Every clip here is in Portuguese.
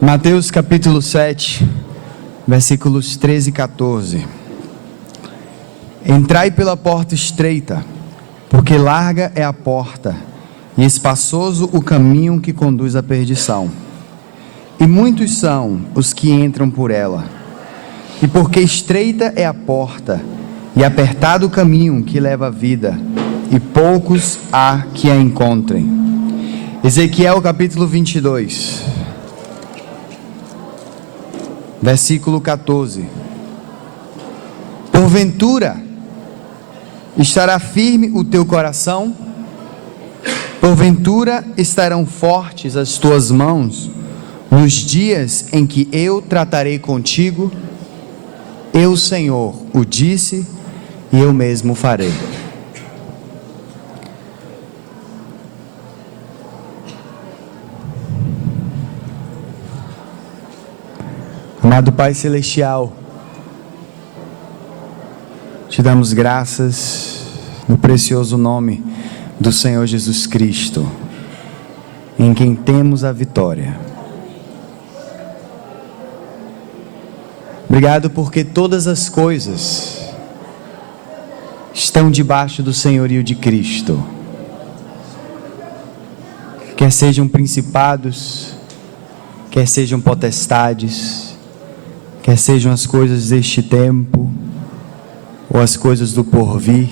Mateus capítulo 7, versículos 13 e 14. Entrai pela porta estreita, porque larga é a porta, e espaçoso o caminho que conduz à perdição. E muitos são os que entram por ela. E porque estreita é a porta, e apertado o caminho que leva à vida, e poucos há que a encontrem. Ezequiel capítulo 22. Versículo 14. Porventura estará firme o teu coração? Porventura estarão fortes as tuas mãos nos dias em que eu tratarei contigo? Eu, Senhor, o disse e eu mesmo farei. Amado Pai Celestial, te damos graças no precioso nome do Senhor Jesus Cristo, em quem temos a vitória. Obrigado porque todas as coisas estão debaixo do senhorio de Cristo, quer sejam principados, quer sejam potestades, quer sejam as coisas deste tempo, ou as coisas do porvir,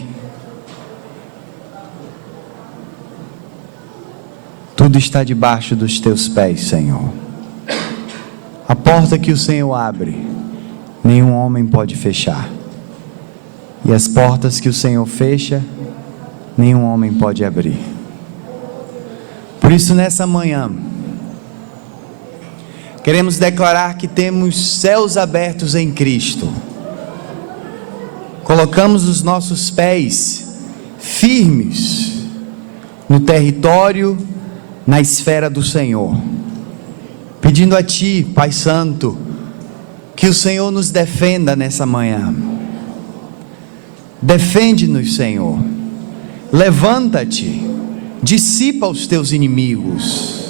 tudo está debaixo dos teus pés, Senhor. A porta que o Senhor abre, nenhum homem pode fechar, e as portas que o Senhor fecha, nenhum homem pode abrir. Por isso, nessa manhã, queremos declarar que temos céus abertos em Cristo. Colocamos os nossos pés firmes no território, na esfera do Senhor, pedindo a Ti, Pai Santo, que o Senhor nos defenda nessa manhã. Defende-nos, Senhor. Levanta-te, dissipa os teus inimigos,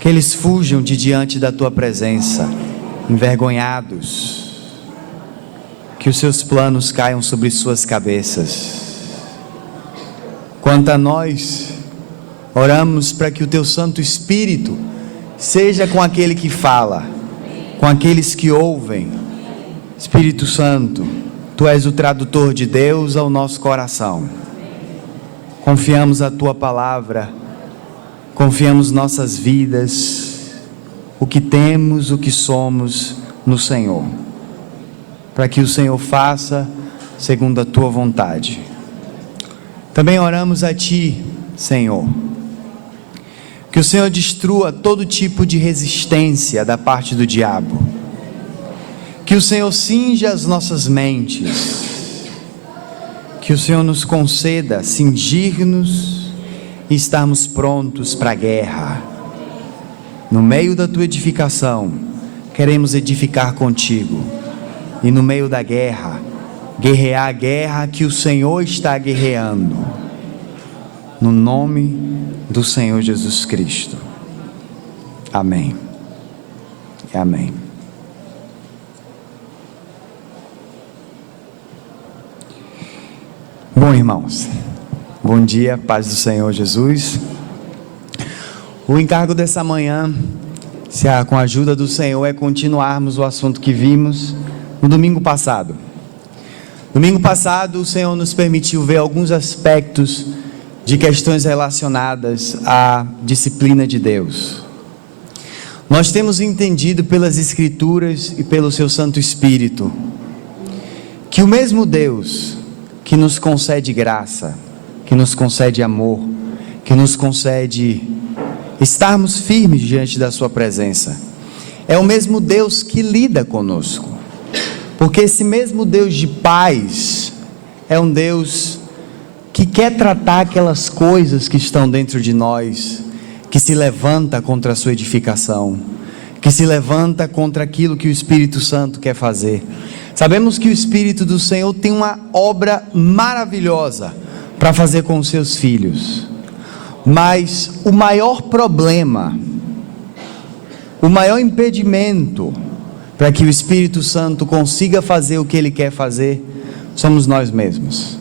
que eles fujam de diante da tua presença, envergonhados, que os seus planos caiam sobre suas cabeças. Quanto a nós, oramos para que o teu Santo Espírito seja com aquele que fala, com aqueles que ouvem. Espírito Santo, tu és o tradutor de Deus ao nosso coração. Confiamos a tua palavra, confiamos nossas vidas, o que temos, o que somos no Senhor, para que o Senhor faça segundo a tua vontade. Também oramos a Ti, Senhor, que o Senhor destrua todo tipo de resistência da parte do diabo, que o Senhor cinja as nossas mentes, que o Senhor nos conceda cingir-nos e estarmos prontos para a guerra. No meio da tua edificação, queremos edificar contigo, e no meio da guerra, guerrear a guerra que o Senhor está guerreando, no nome do Senhor Jesus Cristo. Amém e amém. Bom, irmãos, bom dia, paz do Senhor Jesus. O encargo dessa manhã, com a ajuda do Senhor, é continuarmos o assunto que vimos no domingo passado. Domingo passado, o Senhor nos permitiu ver alguns aspectos de questões relacionadas à disciplina de Deus. Nós temos entendido pelas Escrituras e pelo seu Santo Espírito que o mesmo Deus que nos concede graça, que nos concede amor, que nos concede estarmos firmes diante da sua presença, é o mesmo Deus que lida conosco, porque esse mesmo Deus de paz é um Deus que quer tratar aquelas coisas que estão dentro de nós, que se levanta contra a sua edificação, que se levanta contra aquilo que o Espírito Santo quer fazer. Sabemos que o Espírito do Senhor tem uma obra maravilhosa para fazer com os seus filhos, mas o maior problema o maior impedimento para que o Espírito Santo consiga fazer o que Ele quer fazer, somos nós mesmos.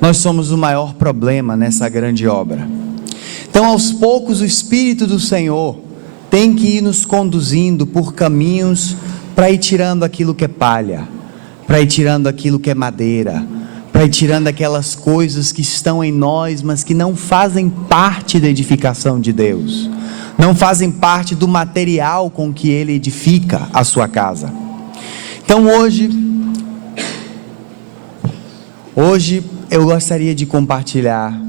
Nós somos o maior problema nessa grande obra. Então, aos poucos, o Espírito do Senhor tem que ir nos conduzindo por caminhos para ir tirando aquilo que é palha, para ir tirando aquilo que é madeira, para ir tirando aquelas coisas que estão em nós, mas que não fazem parte da edificação de Deus, não fazem parte do material com que Ele edifica a sua casa. Então hoje eu gostaria de considerar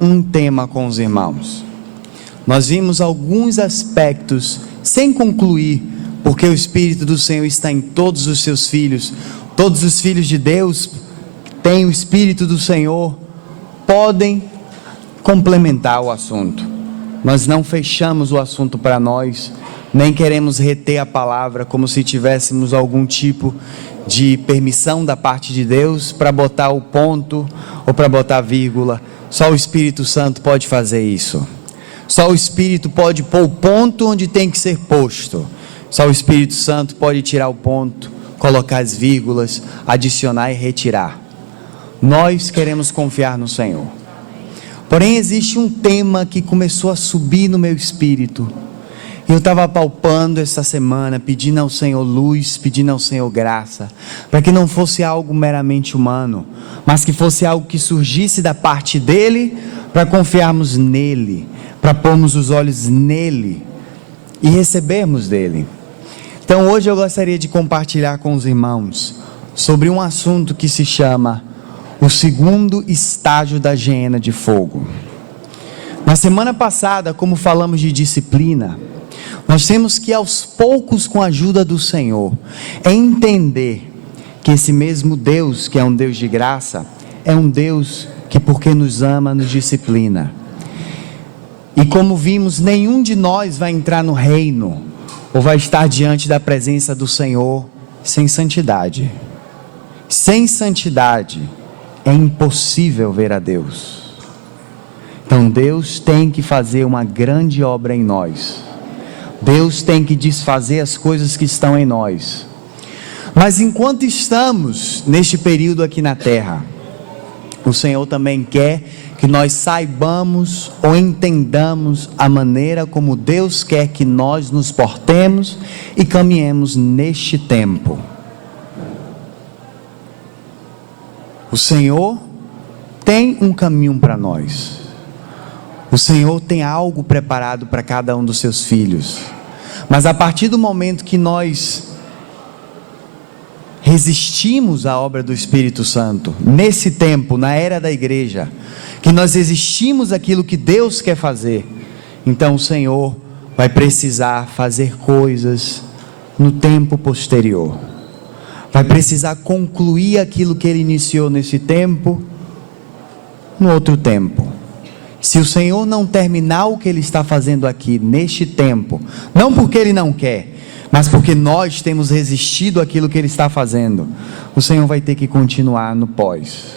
um tema com os irmãos. Nós vimos alguns aspectos sem concluir, porque o Espírito do Senhor está em todos os seus filhos. Todos os filhos de Deus têm o Espírito do Senhor, podem complementar o assunto. Nós não fechamos o assunto para nós, nem queremos reter a palavra como se tivéssemos algum tipo de permissão da parte de Deus para botar o ponto ou para botar vírgula. Só o Espírito Santo pode fazer isso. Só o Espírito pode pôr o ponto onde tem que ser posto. Só o Espírito Santo pode tirar o ponto, colocar as vírgulas, adicionar e retirar. Nós queremos confiar no Senhor. Porém, existe um tema que começou a subir no meu espírito. Eu estava palpando essa semana, pedindo ao Senhor luz, pedindo ao Senhor graça, para que não fosse algo meramente humano, mas que fosse algo que surgisse da parte dEle, para confiarmos nele, para pormos os olhos nele e recebermos dEle. Então hoje eu gostaria de compartilhar com os irmãos sobre um assunto que se chama o segundo estágio da geena de fogo. Na semana passada, como falamos de disciplina, nós temos que aos poucos, com a ajuda do Senhor, entender que esse mesmo Deus, que é um Deus de graça, é um Deus que, porque nos ama, nos disciplina. E como vimos, nenhum de nós vai entrar no reino ou vai estar diante da presença do Senhor sem santidade. Sem santidade é impossível ver a Deus. Então Deus tem que fazer uma grande obra em nós. Deus tem que desfazer as coisas que estão em nós. Mas enquanto estamos neste período aqui na terra, o Senhor também quer que nós saibamos ou entendamos a maneira como Deus quer que nós nos portemos e caminhemos neste tempo. O Senhor tem um caminho para nós. O Senhor tem algo preparado para cada um dos seus filhos. Mas a partir do momento que nós resistimos à obra do Espírito Santo, nesse tempo, na era da igreja, que nós resistimos àquilo que Deus quer fazer, então o Senhor vai precisar fazer coisas no tempo posterior. Vai precisar concluir aquilo que Ele iniciou nesse tempo, no outro tempo. Se o Senhor não terminar o que Ele está fazendo aqui, neste tempo, não porque Ele não quer, mas porque nós temos resistido àquilo que Ele está fazendo, o Senhor vai ter que continuar no pós.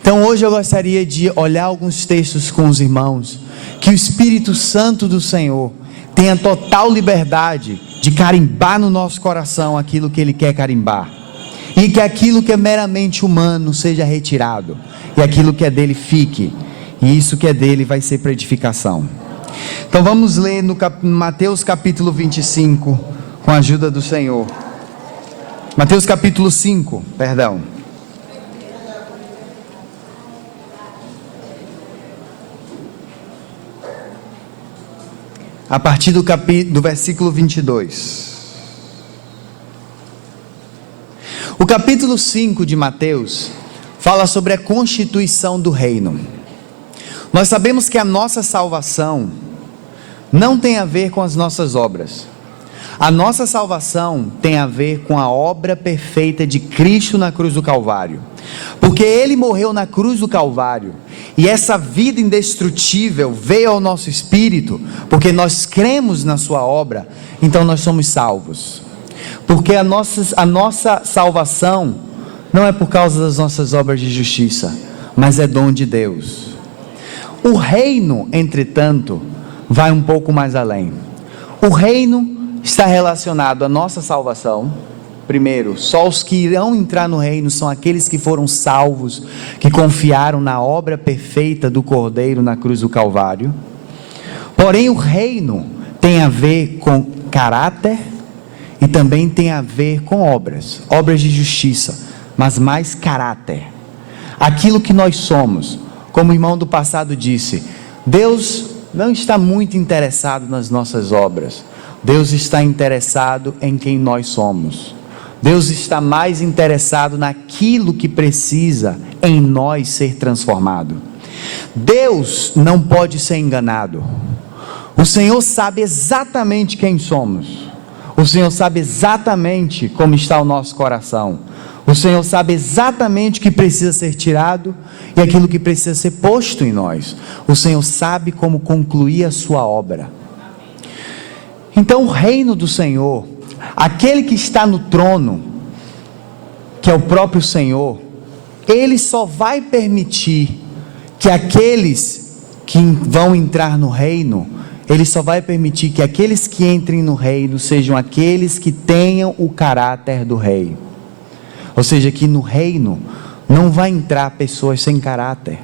Então hoje eu gostaria de olhar alguns textos com os irmãos, que o Espírito Santo do Senhor tenha total liberdade de carimbar no nosso coração aquilo que Ele quer carimbar, e que aquilo que é meramente humano seja retirado, e aquilo que é dele fique, e isso que é dele vai ser para edificação. Então vamos ler no Mateus capítulo 25, com a ajuda do Senhor. Mateus capítulo 5, perdão. A partir do versículo 22. O capítulo 5 de Mateus fala sobre a constituição do reino. Nós sabemos que a nossa salvação não tem a ver com as nossas obras. A nossa salvação tem a ver com a obra perfeita de Cristo na cruz do Calvário. Porque Ele morreu na cruz do Calvário, e essa vida indestrutível veio ao nosso espírito, porque nós cremos na sua obra, então nós somos salvos. Porque a nossa salvação não é por causa das nossas obras de justiça, mas é dom de Deus. O reino, entretanto, vai um pouco mais além. O reino está relacionado à nossa salvação. Primeiro, só os que irão entrar no reino são aqueles que foram salvos, que confiaram na obra perfeita do Cordeiro na cruz do Calvário. Porém, o reino tem a ver com caráter e também tem a ver com obras de justiça, mas mais caráter. Aquilo que nós somos, como o irmão do passado disse, Deus não está muito interessado nas nossas obras. Deus está interessado em quem nós somos. Deus está mais interessado naquilo que precisa em nós ser transformado. Deus não pode ser enganado. O Senhor sabe exatamente quem somos. O Senhor sabe exatamente como está o nosso coração. O Senhor sabe exatamente o que precisa ser tirado e aquilo que precisa ser posto em nós. O Senhor sabe como concluir a sua obra. Então, o reino do Senhor, aquele que está no trono, que é o próprio Senhor, Ele só vai permitir que aqueles que vão entrar no reino, Ele só vai permitir que aqueles que entrem no reino sejam aqueles que tenham o caráter do rei. Ou seja, que no reino não vai entrar pessoas sem caráter.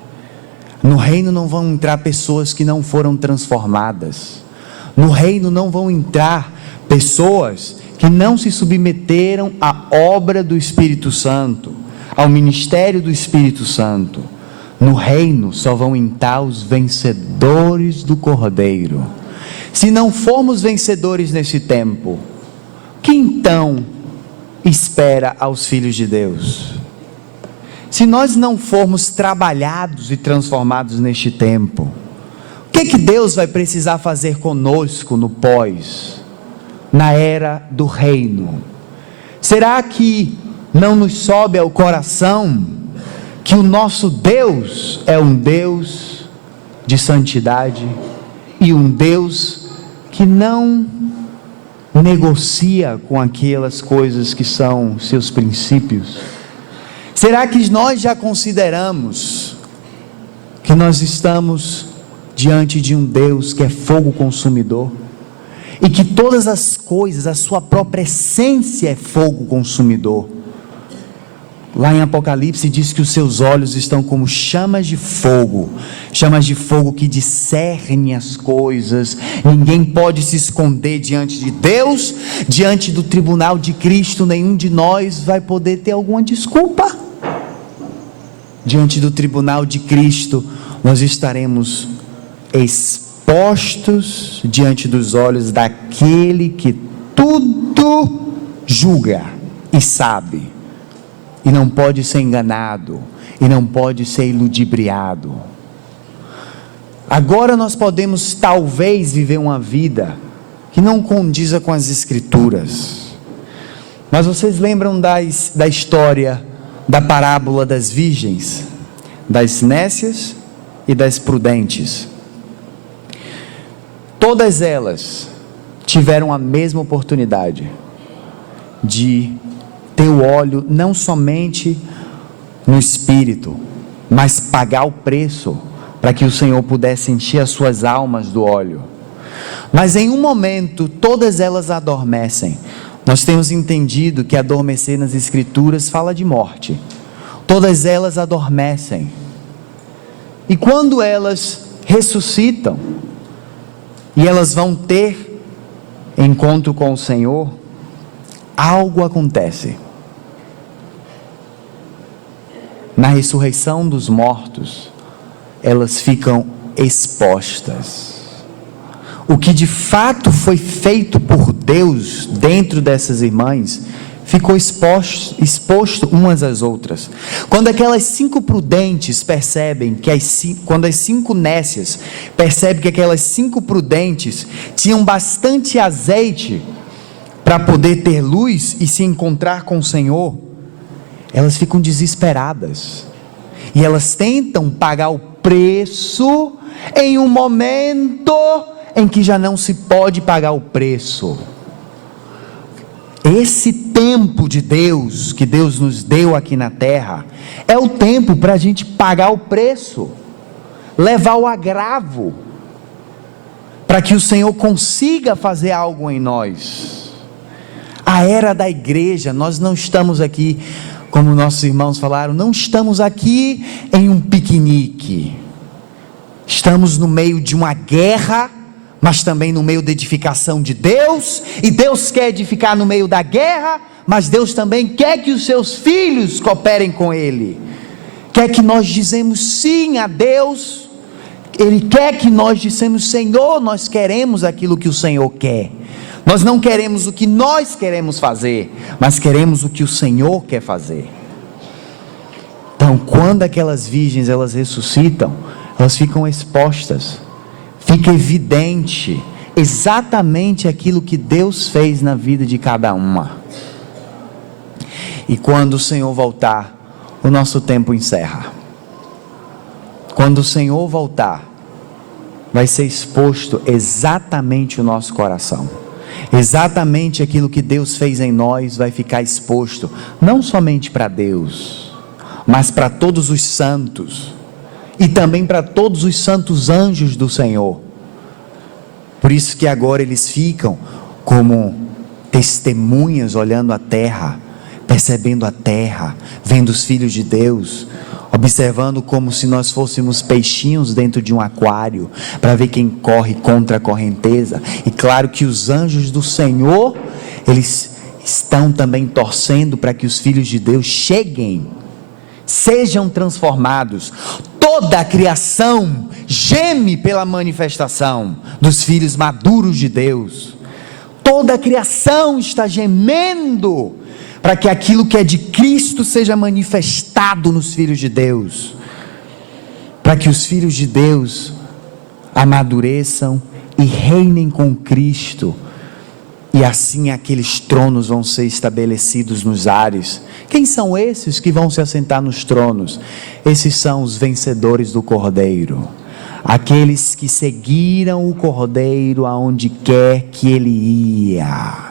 No reino não vão entrar pessoas que não foram transformadas. No reino não vão entrar pessoas que não se submeteram à obra do Espírito Santo, ao ministério do Espírito Santo. No reino só vão entrar os vencedores do Cordeiro. Se não formos vencedores nesse tempo, que então espera aos filhos de Deus? Se nós não formos trabalhados e transformados neste tempo, o que Deus vai precisar fazer conosco no pós, na era do reino? Será que não nos sobe ao coração que o nosso Deus é um Deus de santidade e um Deus que não negocia com aquelas coisas que são seus princípios? Será que nós já consideramos que nós estamos diante de um Deus que é fogo consumidor e que todas as coisas, a sua própria essência é fogo consumidor? Lá em Apocalipse diz que os seus olhos estão como chamas de fogo que discernem as coisas. Ninguém pode se esconder diante de Deus, diante do tribunal de Cristo. Nenhum de nós vai poder ter alguma desculpa. Diante do tribunal de Cristo, nós estaremos expostos diante dos olhos daquele que tudo julga e sabe, e não pode ser enganado, e não pode ser ludibriado. Agora nós podemos talvez viver uma vida que não condiza com as Escrituras, mas vocês lembram da história da parábola das virgens, das nécias e das prudentes? Todas elas tiveram a mesma oportunidade de ter o óleo não somente no espírito, mas pagar o preço para que o Senhor pudesse encher as suas almas do óleo. Mas em um momento todas elas adormecem. Nós temos entendido que adormecer nas Escrituras fala de morte. Todas elas adormecem. E quando elas ressuscitam e elas vão ter encontro com o Senhor, algo acontece. Na ressurreição dos mortos, elas ficam expostas. O que de fato foi feito por Deus dentro dessas irmãs, ficou exposto umas às outras. Quando aquelas 5 prudentes percebem que quando as 5 nécias percebem que aquelas 5 prudentes tinham bastante azeite para poder ter luz e se encontrar com o Senhor, elas ficam desesperadas, e elas tentam pagar o preço em um momento em que já não se pode pagar o preço. Esse tempo de Deus, que Deus nos deu aqui na terra, é o tempo para a gente pagar o preço, levar o agravo, para que o Senhor consiga fazer algo em nós. A era da igreja, nós não estamos aqui, como nossos irmãos falaram, não estamos aqui em um piquenique. Estamos no meio de uma guerra, mas também no meio da edificação de Deus, e Deus quer edificar no meio da guerra, mas Deus também quer que os seus filhos cooperem com Ele, quer que nós dizemos sim a Deus, Ele quer que nós dissemos: Senhor, nós queremos aquilo que o Senhor quer, nós não queremos o que nós queremos fazer, mas queremos o que o Senhor quer fazer. Então, quando aquelas virgens, elas ressuscitam, elas ficam expostas, fica evidente exatamente aquilo que Deus fez na vida de cada uma. E quando o Senhor voltar, o nosso tempo encerra. Quando o Senhor voltar, vai ser exposto exatamente o nosso coração, exatamente aquilo que Deus fez em nós vai ficar exposto, não somente para Deus, mas para todos os santos, e também para todos os santos anjos do Senhor. Por isso que agora eles ficam como testemunhas, olhando a terra, percebendo a terra, vendo os filhos de Deus, observando como se nós fôssemos peixinhos dentro de um aquário, para ver quem corre contra a correnteza. E claro que os anjos do Senhor, eles estão também torcendo para que os filhos de Deus cheguem, sejam transformados. Toda a criação geme pela manifestação dos filhos maduros de Deus. Toda a criação está gemendo para que aquilo que é de Cristo seja manifestado nos filhos de Deus, para que os filhos de Deus amadureçam e reinem com Cristo, e assim aqueles tronos vão ser estabelecidos nos ares. Quem são esses que vão se assentar nos tronos? Esses são os vencedores do Cordeiro, aqueles que seguiram o Cordeiro aonde quer que ele ia,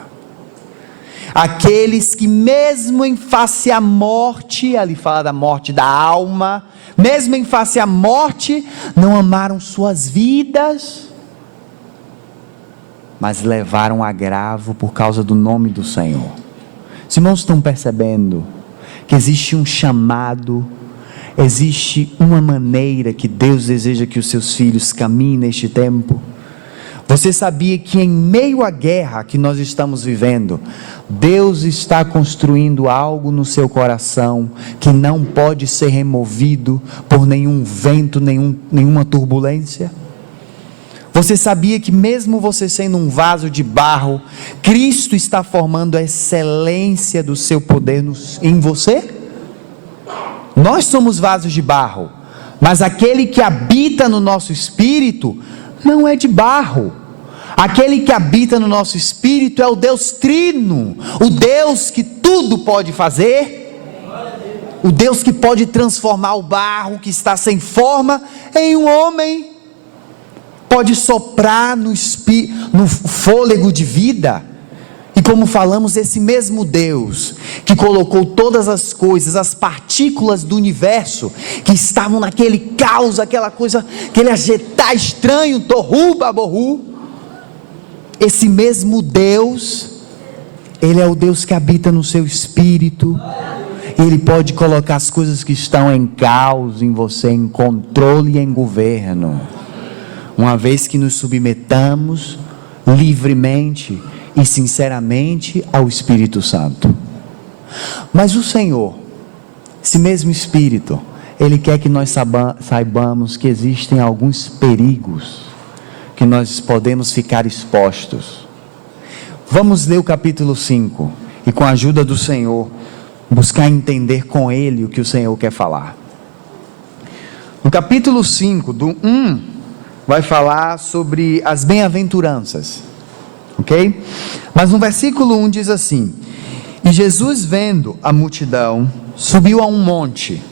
aqueles que mesmo em face à morte, ali fala da morte da alma, mesmo em face à morte, não amaram suas vidas, mas levaram agravo por causa do nome do Senhor. Os irmãos estão percebendo que existe um chamado, existe uma maneira que Deus deseja que os seus filhos caminhem neste tempo? Você sabia que em meio à guerra que nós estamos vivendo, Deus está construindo algo no seu coração que não pode ser removido por nenhum vento, nenhuma turbulência? Você sabia que mesmo você sendo um vaso de barro, Cristo está formando a excelência do seu poder em você? Nós somos vasos de barro, mas aquele que habita no nosso espírito não é de barro. Aquele que habita no nosso espírito é o Deus Trino, o Deus que tudo pode fazer, o Deus que pode transformar o barro que está sem forma em um homem, pode soprar no fôlego de vida. E como falamos, esse mesmo Deus que colocou todas as coisas, as partículas do universo que estavam naquele caos, aquela coisa, aquele agitar estranho, tohu babohu, esse mesmo Deus, Ele é o Deus que habita no seu espírito. Ele pode colocar as coisas que estão em caos em você, em controle e em governo, uma vez que nos submetamos livremente e sinceramente ao Espírito Santo. Mas o Senhor, esse mesmo Espírito, Ele quer que nós saibamos que existem alguns perigos que nós podemos ficar expostos. Vamos ler o capítulo 5 e, com a ajuda do Senhor, buscar entender com Ele o que o Senhor quer falar. No capítulo 5, do 1, vai falar sobre as bem-aventuranças, ok? Mas no versículo 1 diz assim: e Jesus, vendo a multidão, subiu a um monte,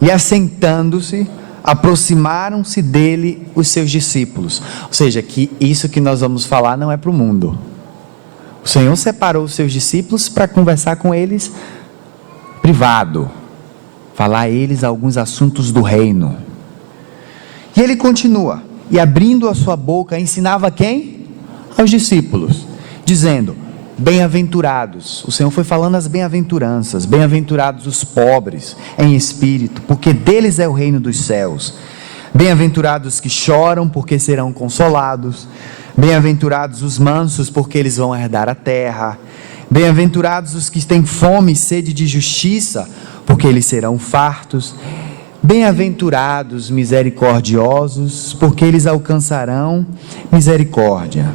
e assentando-se, aproximaram-se dele os seus discípulos. Ou seja, que isso que nós vamos falar não é para o mundo. O Senhor separou os seus discípulos para conversar com eles privado, falar a eles alguns assuntos do reino. E ele continua, e abrindo a sua boca, ensinava quem? Aos discípulos, dizendo: bem-aventurados. O Senhor foi falando as bem-aventuranças. Bem-aventurados os pobres em espírito, porque deles é o reino dos céus. Bem-aventurados que choram, porque serão consolados. Bem-aventurados os mansos, porque eles vão herdar a terra. Bem-aventurados os que têm fome e sede de justiça, porque eles serão fartos. Bem-aventurados misericordiosos, porque eles alcançarão misericórdia.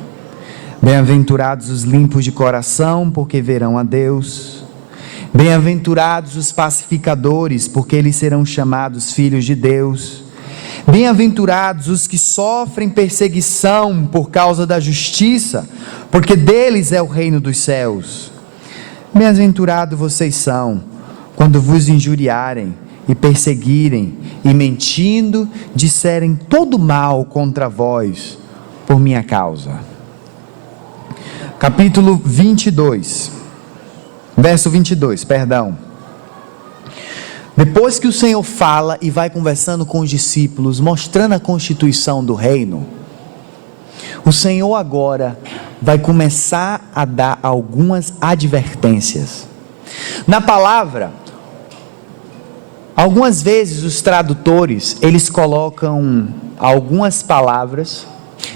Bem-aventurados os limpos de coração, porque verão a Deus. Bem-aventurados os pacificadores, porque eles serão chamados filhos de Deus. Bem-aventurados os que sofrem perseguição por causa da justiça, porque deles é o reino dos céus. Bem-aventurados vocês são, quando vos injuriarem e perseguirem, e mentindo, disserem todo mal contra vós, por minha causa. Capítulo 22, verso 22, perdão. Depois que o Senhor fala e vai conversando com os discípulos, mostrando a constituição do reino, o Senhor agora vai começar a dar algumas advertências. Na palavra, algumas vezes os tradutores, eles colocam algumas palavras.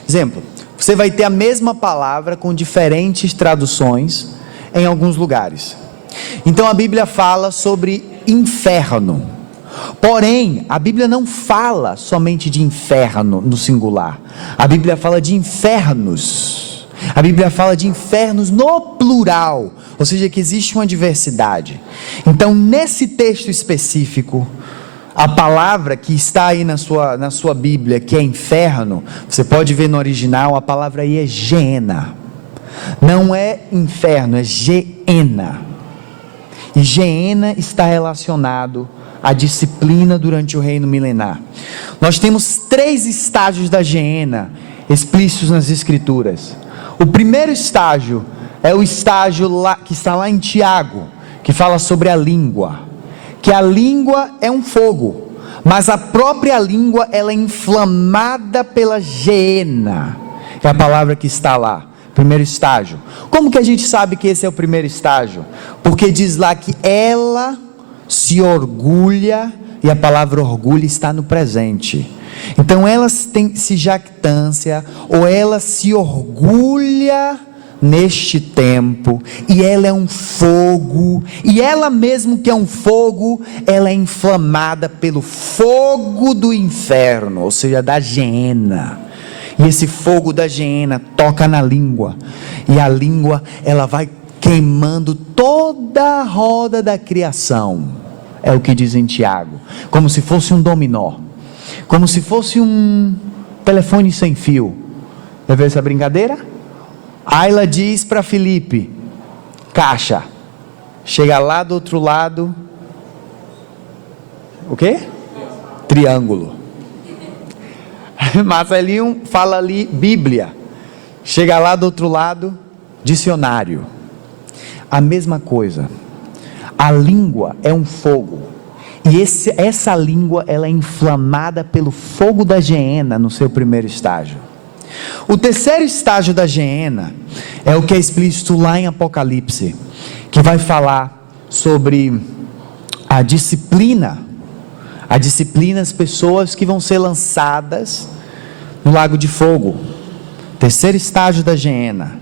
Exemplo, você vai ter a mesma palavra com diferentes traduções em alguns lugares. Então a Bíblia fala sobre inferno. Porém, a Bíblia não fala somente de inferno no singular. A Bíblia fala de infernos. A Bíblia fala de infernos no plural, ou seja, que existe uma diversidade. Então, nesse texto específico, a palavra que está aí na sua Bíblia, que é inferno, você pode ver no original, a palavra aí é Geena. Não é inferno, é Geena. E Geena está relacionado à disciplina durante o reino milenar. Nós temos 3 estágios da Geena explícitos nas Escrituras. O primeiro estágio é o estágio que está lá em Tiago, que fala sobre a língua. Que a língua é um fogo, mas a própria língua ela é inflamada pela Geena. É a palavra que está lá. Primeiro estágio. Como que a gente sabe que esse é o primeiro estágio? Porque diz lá que ela se orgulha, e a palavra orgulho está no presente. Então ela tem se jactância, ou ela se orgulha neste tempo, e ela é um fogo, e ela mesmo que é um fogo, ela é inflamada pelo fogo do inferno, ou seja, da Geena. E esse fogo da Geena toca na língua, e a língua ela vai queimando toda a roda da criação. É o que diz em Tiago, como se fosse um dominó, como se fosse um telefone sem fio. Já viu essa brincadeira? Ayla diz para Felipe: caixa. Chega lá do outro lado, o quê? Triângulo. Marcelinho fala ali Bíblia. Chega lá do outro lado, dicionário. A mesma coisa. A língua é um fogo. E essa língua ela é inflamada pelo fogo da Geena no seu primeiro estágio. O terceiro estágio da Geena é o que é explícito lá em Apocalipse, que vai falar sobre a disciplina. A disciplina, as pessoas que vão ser lançadas no lago de fogo. Terceiro estágio da Geena.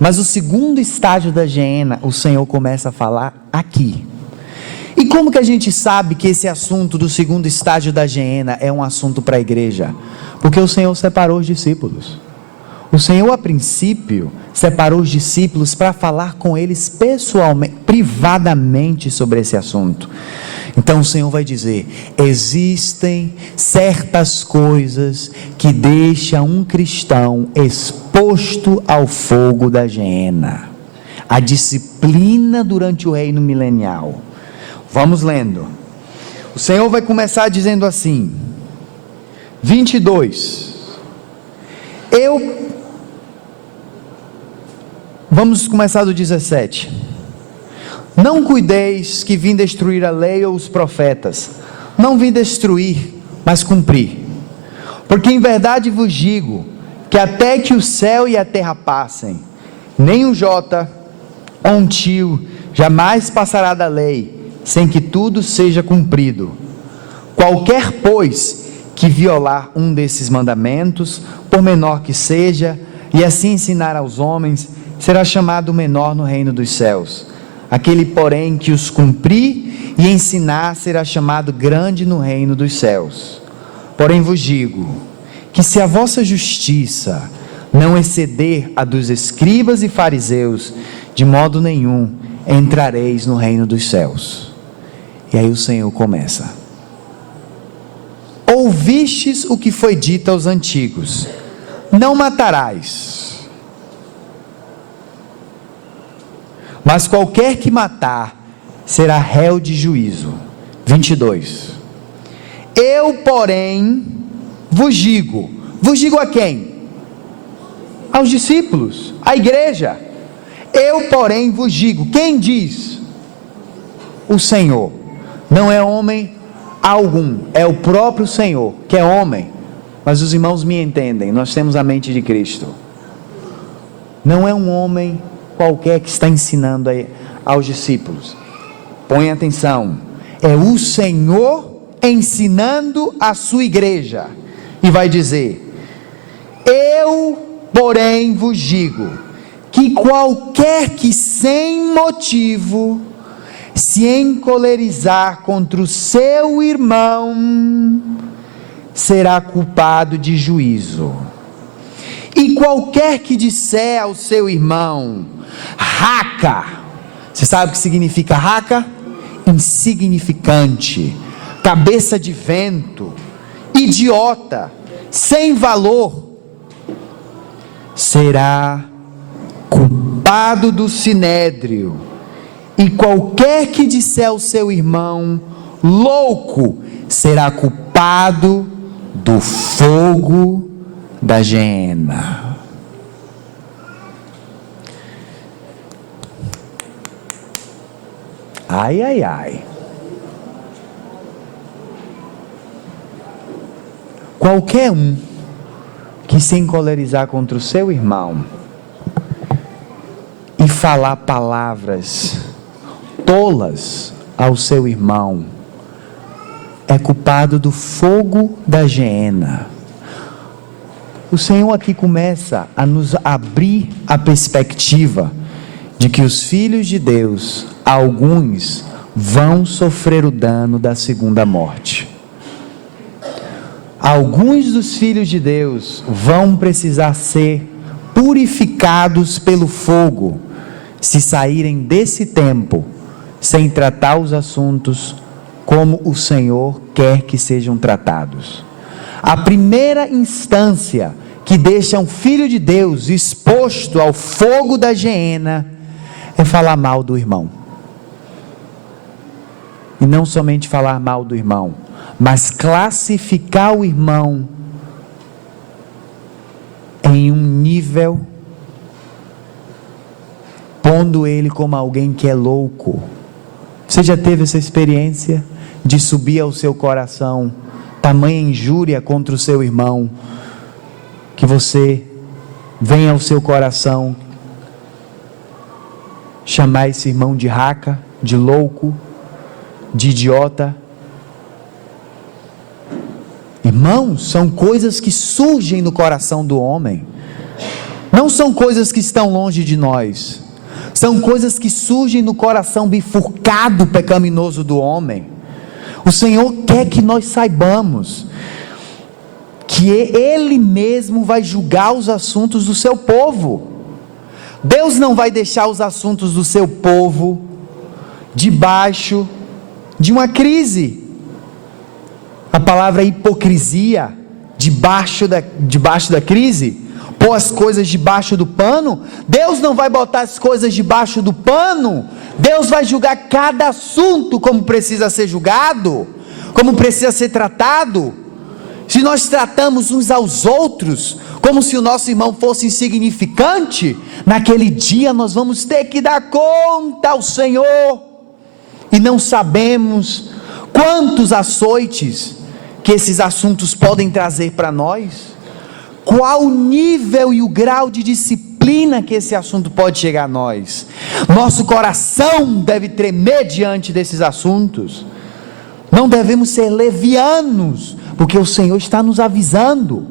Mas o segundo estágio da Geena, o Senhor começa a falar aqui. E como que a gente sabe que esse assunto do segundo estágio da Geena é um assunto para a igreja? Porque o Senhor separou os discípulos. O Senhor, a princípio, separou os discípulos para falar com eles pessoalmente, privadamente sobre esse assunto. Então o Senhor vai dizer: existem certas coisas que deixam um cristão exposto ao fogo da Geena. A disciplina durante o reino milenial. Vamos lendo. O Senhor vai começar dizendo assim, 22. Vamos começar do 17. Não cuideis que vim destruir a lei ou os profetas. Não vim destruir, mas cumprir. Porque em verdade vos digo, que até que o céu e a terra passem, nem um jota ou um tio jamais passará da lei, sem que tudo seja cumprido. Qualquer, pois, que violar um desses mandamentos, por menor que seja, e assim ensinar aos homens, será chamado menor no reino dos céus. Aquele, porém, que os cumprir e ensinar, será chamado grande no reino dos céus. Porém vos digo, que se a vossa justiça não exceder a dos escribas e fariseus, de modo nenhum entrareis no reino dos céus. E aí o Senhor começa: ouvistes o que foi dito aos antigos: não matarás. Mas qualquer que matar será réu de juízo. 22. Eu, porém, vos digo a quem? Aos discípulos, à igreja. Eu, porém, vos digo. Quem diz? O Senhor. Não é homem algum, é o próprio Senhor, que é homem. Mas os irmãos me entendem, nós temos a mente de Cristo. Não é um homem qualquer que está ensinando aos discípulos. Põe atenção, é o Senhor ensinando a sua igreja, e vai dizer: eu, porém, vos digo, que qualquer que sem motivo se encolerizar contra o seu irmão, será culpado de juízo. E qualquer que disser ao seu irmão, raca, você sabe o que significa raca? Insignificante, cabeça de vento, idiota, sem valor, será culpado do sinédrio. E qualquer que disser ao seu irmão, louco, será culpado do fogo da geena. Ai, ai, ai. Qualquer um que se encolerizar contra o seu irmão e falar palavras tolas ao seu irmão, é culpado do fogo da geena. O Senhor aqui começa a nos abrir a perspectiva de que os filhos de Deus, alguns, vão sofrer o dano da segunda morte. Alguns dos filhos de Deus vão precisar ser purificados pelo fogo, se saírem desse tempo sem tratar os assuntos como o Senhor quer que sejam tratados. A primeira instância que deixa um filho de Deus exposto ao fogo da geena é falar mal do irmão. E não somente falar mal do irmão, mas classificar o irmão em um nível, pondo ele como alguém que é louco. Você já teve essa experiência de subir ao seu coração tamanha injúria contra o seu irmão, que você vem ao seu coração chamar esse irmão de raca, de louco, de idiota? Irmãos, são coisas que surgem no coração do homem, não são coisas que estão longe de nós, são coisas que surgem no coração bifurcado, pecaminoso do homem. O Senhor quer que nós saibamos que Ele mesmo vai julgar os assuntos do seu povo. Deus não vai deixar os assuntos do seu povo debaixo de uma crise. A palavra hipocrisia, debaixo da crise, pôr as coisas debaixo do pano. Deus não vai botar as coisas debaixo do pano. Deus vai julgar cada assunto como precisa ser julgado, como precisa ser tratado. Se nós tratamos uns aos outros como se o nosso irmão fosse insignificante, naquele dia nós vamos ter que dar conta ao Senhor, e não sabemos quantos açoites que esses assuntos podem trazer para nós? Qual o nível e o grau de disciplina que esse assunto pode chegar a nós? Nosso coração deve tremer diante desses assuntos. Não devemos ser levianos, porque o Senhor está nos avisando.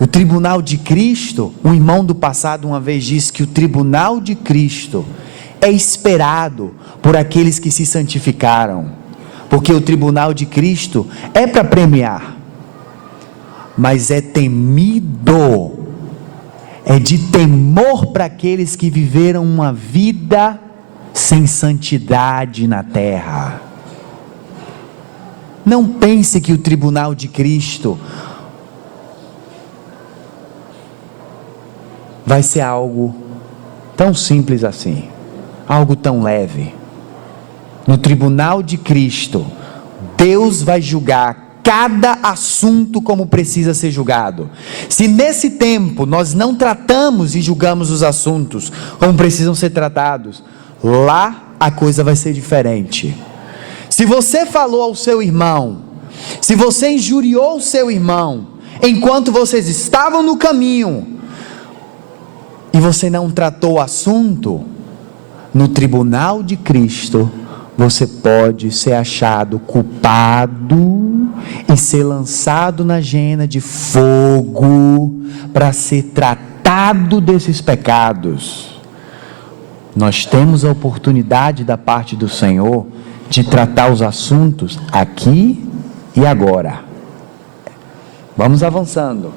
O tribunal de Cristo, um irmão do passado uma vez disse que o tribunal de Cristo é esperado por aqueles que se santificaram, porque o tribunal de Cristo é para premiar, mas é temido, é de temor para aqueles que viveram uma vida sem santidade na terra. Não pense que o tribunal de Cristo vai ser algo tão simples assim, algo tão leve. No tribunal de Cristo, Deus vai julgar cada assunto como precisa ser julgado. Se nesse tempo nós não tratamos e julgamos os assuntos como precisam ser tratados, lá a coisa vai ser diferente. Se você falou ao seu irmão, se você injuriou o seu irmão, enquanto vocês estavam no caminho, e você não tratou o assunto, no tribunal de Cristo, você pode ser achado culpado e ser lançado na gena de fogo para ser tratado desses pecados. Nós temos a oportunidade da parte do Senhor de tratar os assuntos aqui e agora. Vamos avançando.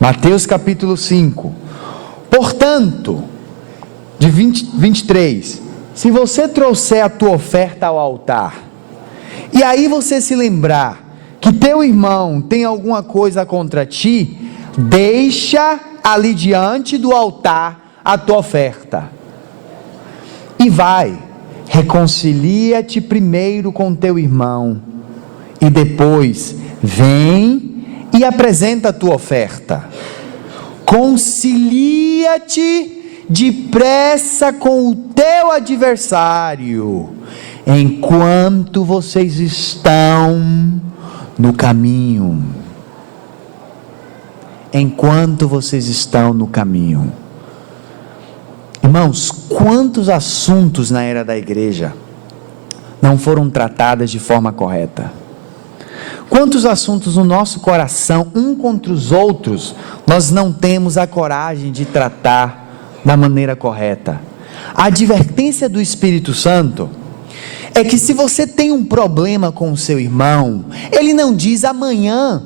Mateus capítulo 5. Portanto, de 23, se você trouxer a tua oferta ao altar, e aí você se lembrar que teu irmão tem alguma coisa contra ti, deixa ali diante do altar a tua oferta, e vai, reconcilia-te primeiro com teu irmão, e depois vem e apresenta a tua oferta. Concilia-te depressa com o teu adversário, enquanto vocês estão no caminho. Enquanto vocês estão no caminho. Irmãos, quantos assuntos na era da igreja não foram tratados de forma correta? Quantos assuntos no nosso coração, um contra os outros, nós não temos a coragem de tratar da maneira correta? A advertência do Espírito Santo é que se você tem um problema com o seu irmão, ele não diz amanhã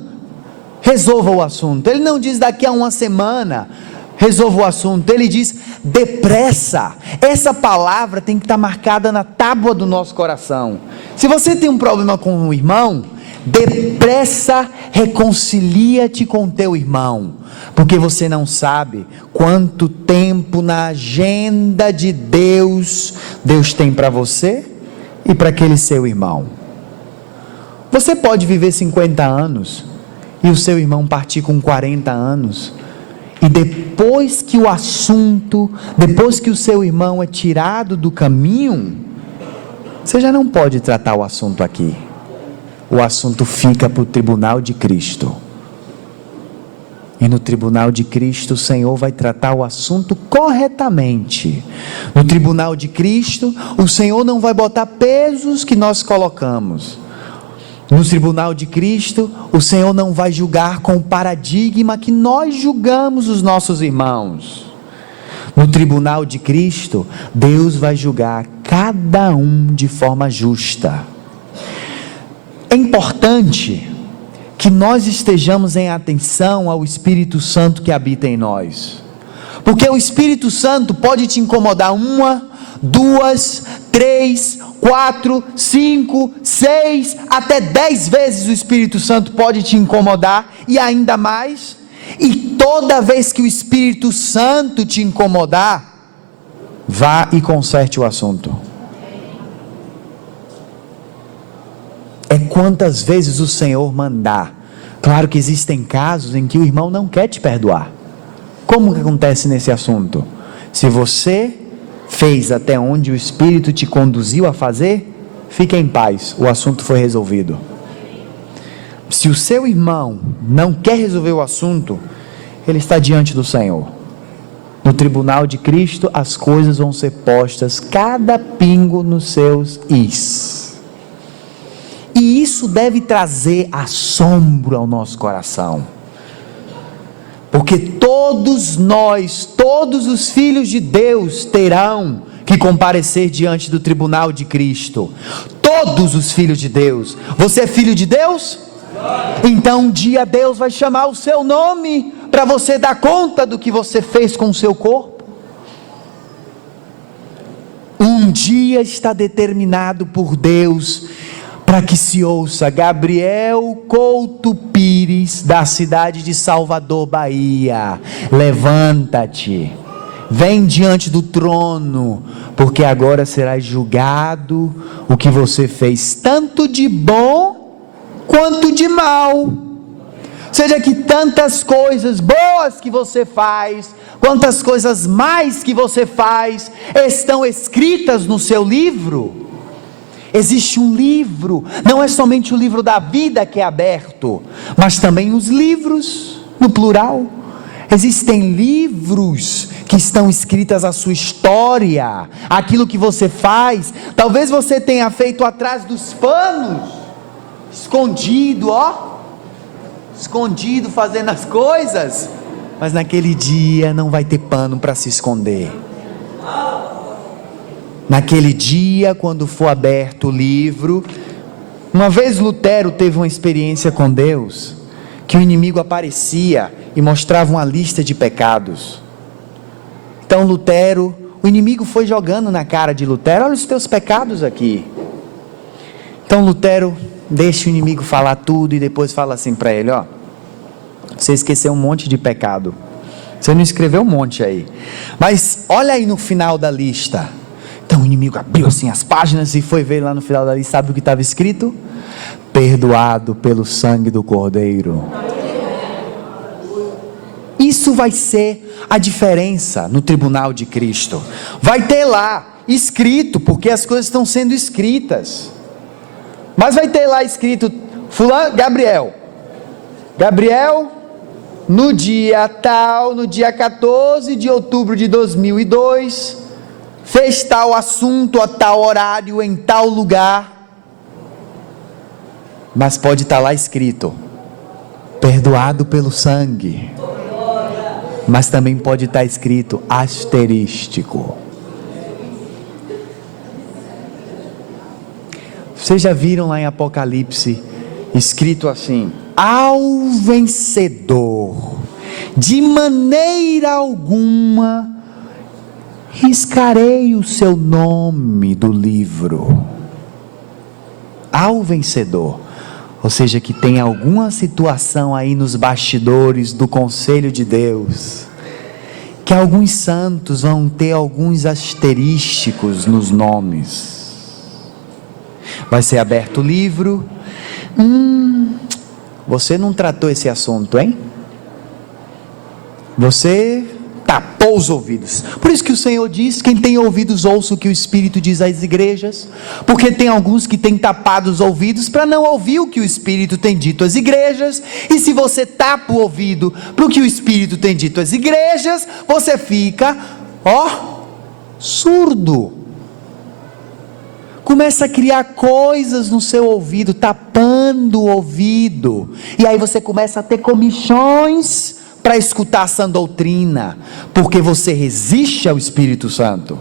resolva o assunto, ele não diz daqui a uma semana resolva o assunto, ele diz depressa. Essa palavra tem que estar marcada na tábua do nosso coração. Se você tem um problema com um irmão, depressa reconcilia-te com teu irmão, porque você não sabe quanto tempo na agenda de Deus tem para você e para aquele seu irmão. Você pode viver 50 anos e o seu irmão partir com 40 anos, e depois que o seu irmão é tirado do caminho, você já não pode tratar o assunto aqui. O assunto fica para o tribunal de Cristo. E no tribunal de Cristo, o Senhor vai tratar o assunto corretamente. No tribunal de Cristo, o Senhor não vai botar pesos que nós colocamos. No tribunal de Cristo, o Senhor não vai julgar com o paradigma que nós julgamos os nossos irmãos. No tribunal de Cristo, Deus vai julgar cada um de forma justa. É importante que nós estejamos em atenção ao Espírito Santo que habita em nós, porque o Espírito Santo pode te incomodar 1, 2, 3, 4, 5, 6, até 10 vezes o Espírito Santo pode te incomodar, e ainda mais, e toda vez que o Espírito Santo te incomodar, vá e conserte o assunto. É quantas vezes o Senhor mandar. Claro que existem casos em que o irmão não quer te perdoar. Como que acontece nesse assunto? Se você fez até onde o Espírito te conduziu a fazer, fique em paz, o assunto foi resolvido. Se o seu irmão não quer resolver o assunto, ele está diante do Senhor. No tribunal de Cristo, as coisas vão ser postas, cada pingo nos seus is. E isso deve trazer assombro ao nosso coração. Porque todos nós, todos os filhos de Deus terão que comparecer diante do tribunal de Cristo. Todos os filhos de Deus. Você é filho de Deus? Então um dia Deus vai chamar o seu nome para você dar conta do que você fez com o seu corpo. Um dia está determinado por Deus para que se ouça: Gabriel Couto Pires, da cidade de Salvador, Bahia, levanta-te, vem diante do trono, porque agora será julgado o que você fez, tanto de bom quanto de mal. Ou seja, que tantas coisas boas que você faz, quantas coisas mais que você faz, estão escritas no seu livro. Existe um livro, não é somente o livro da vida que é aberto, mas também os livros, no plural. Existem livros que estão escritas a sua história, aquilo que você faz. Talvez você tenha feito atrás dos panos, escondido, escondido fazendo as coisas, mas naquele dia não vai ter pano para se esconder. Naquele dia, quando for aberto o livro, uma vez Lutero teve uma experiência com Deus, que o inimigo aparecia e mostrava uma lista de pecados. Então Lutero, o inimigo foi jogando na cara de Lutero: olha os teus pecados aqui. Então Lutero deixa o inimigo falar tudo e depois fala assim para ele: você esqueceu um monte de pecado, você não escreveu um monte aí, mas olha aí no final da lista. Então o inimigo abriu assim as páginas e foi ver lá no final da lista. Sabe o que estava escrito? Perdoado pelo sangue do Cordeiro. Isso vai ser a diferença no tribunal de Cristo. Vai ter lá escrito, porque as coisas estão sendo escritas, mas vai ter lá escrito: fulano, Gabriel, no dia tal, no dia 14 de outubro de 2002, fez tal assunto a tal horário, em tal lugar. Mas pode estar lá escrito: perdoado pelo sangue. Mas também pode estar escrito asterístico. Vocês já viram lá em Apocalipse escrito assim: ao vencedor, de maneira alguma riscarei o seu nome do livro. Ao vencedor, ou seja, que tem alguma situação aí nos bastidores do conselho de Deus, que alguns santos vão ter alguns asterísticos nos nomes. Vai ser aberto o livro. Você não tratou esse assunto, hein? Você tapou os ouvidos. Por isso que o Senhor diz: quem tem ouvidos ouça o que o Espírito diz às igrejas. Porque tem alguns que têm tapado os ouvidos para não ouvir o que o Espírito tem dito às igrejas. E se você tapa o ouvido para o que o Espírito tem dito às igrejas, você fica surdo. Começa a criar coisas no seu ouvido, tapando o ouvido, e aí você começa a ter comichões para escutar essa doutrina, porque você resiste ao Espírito Santo.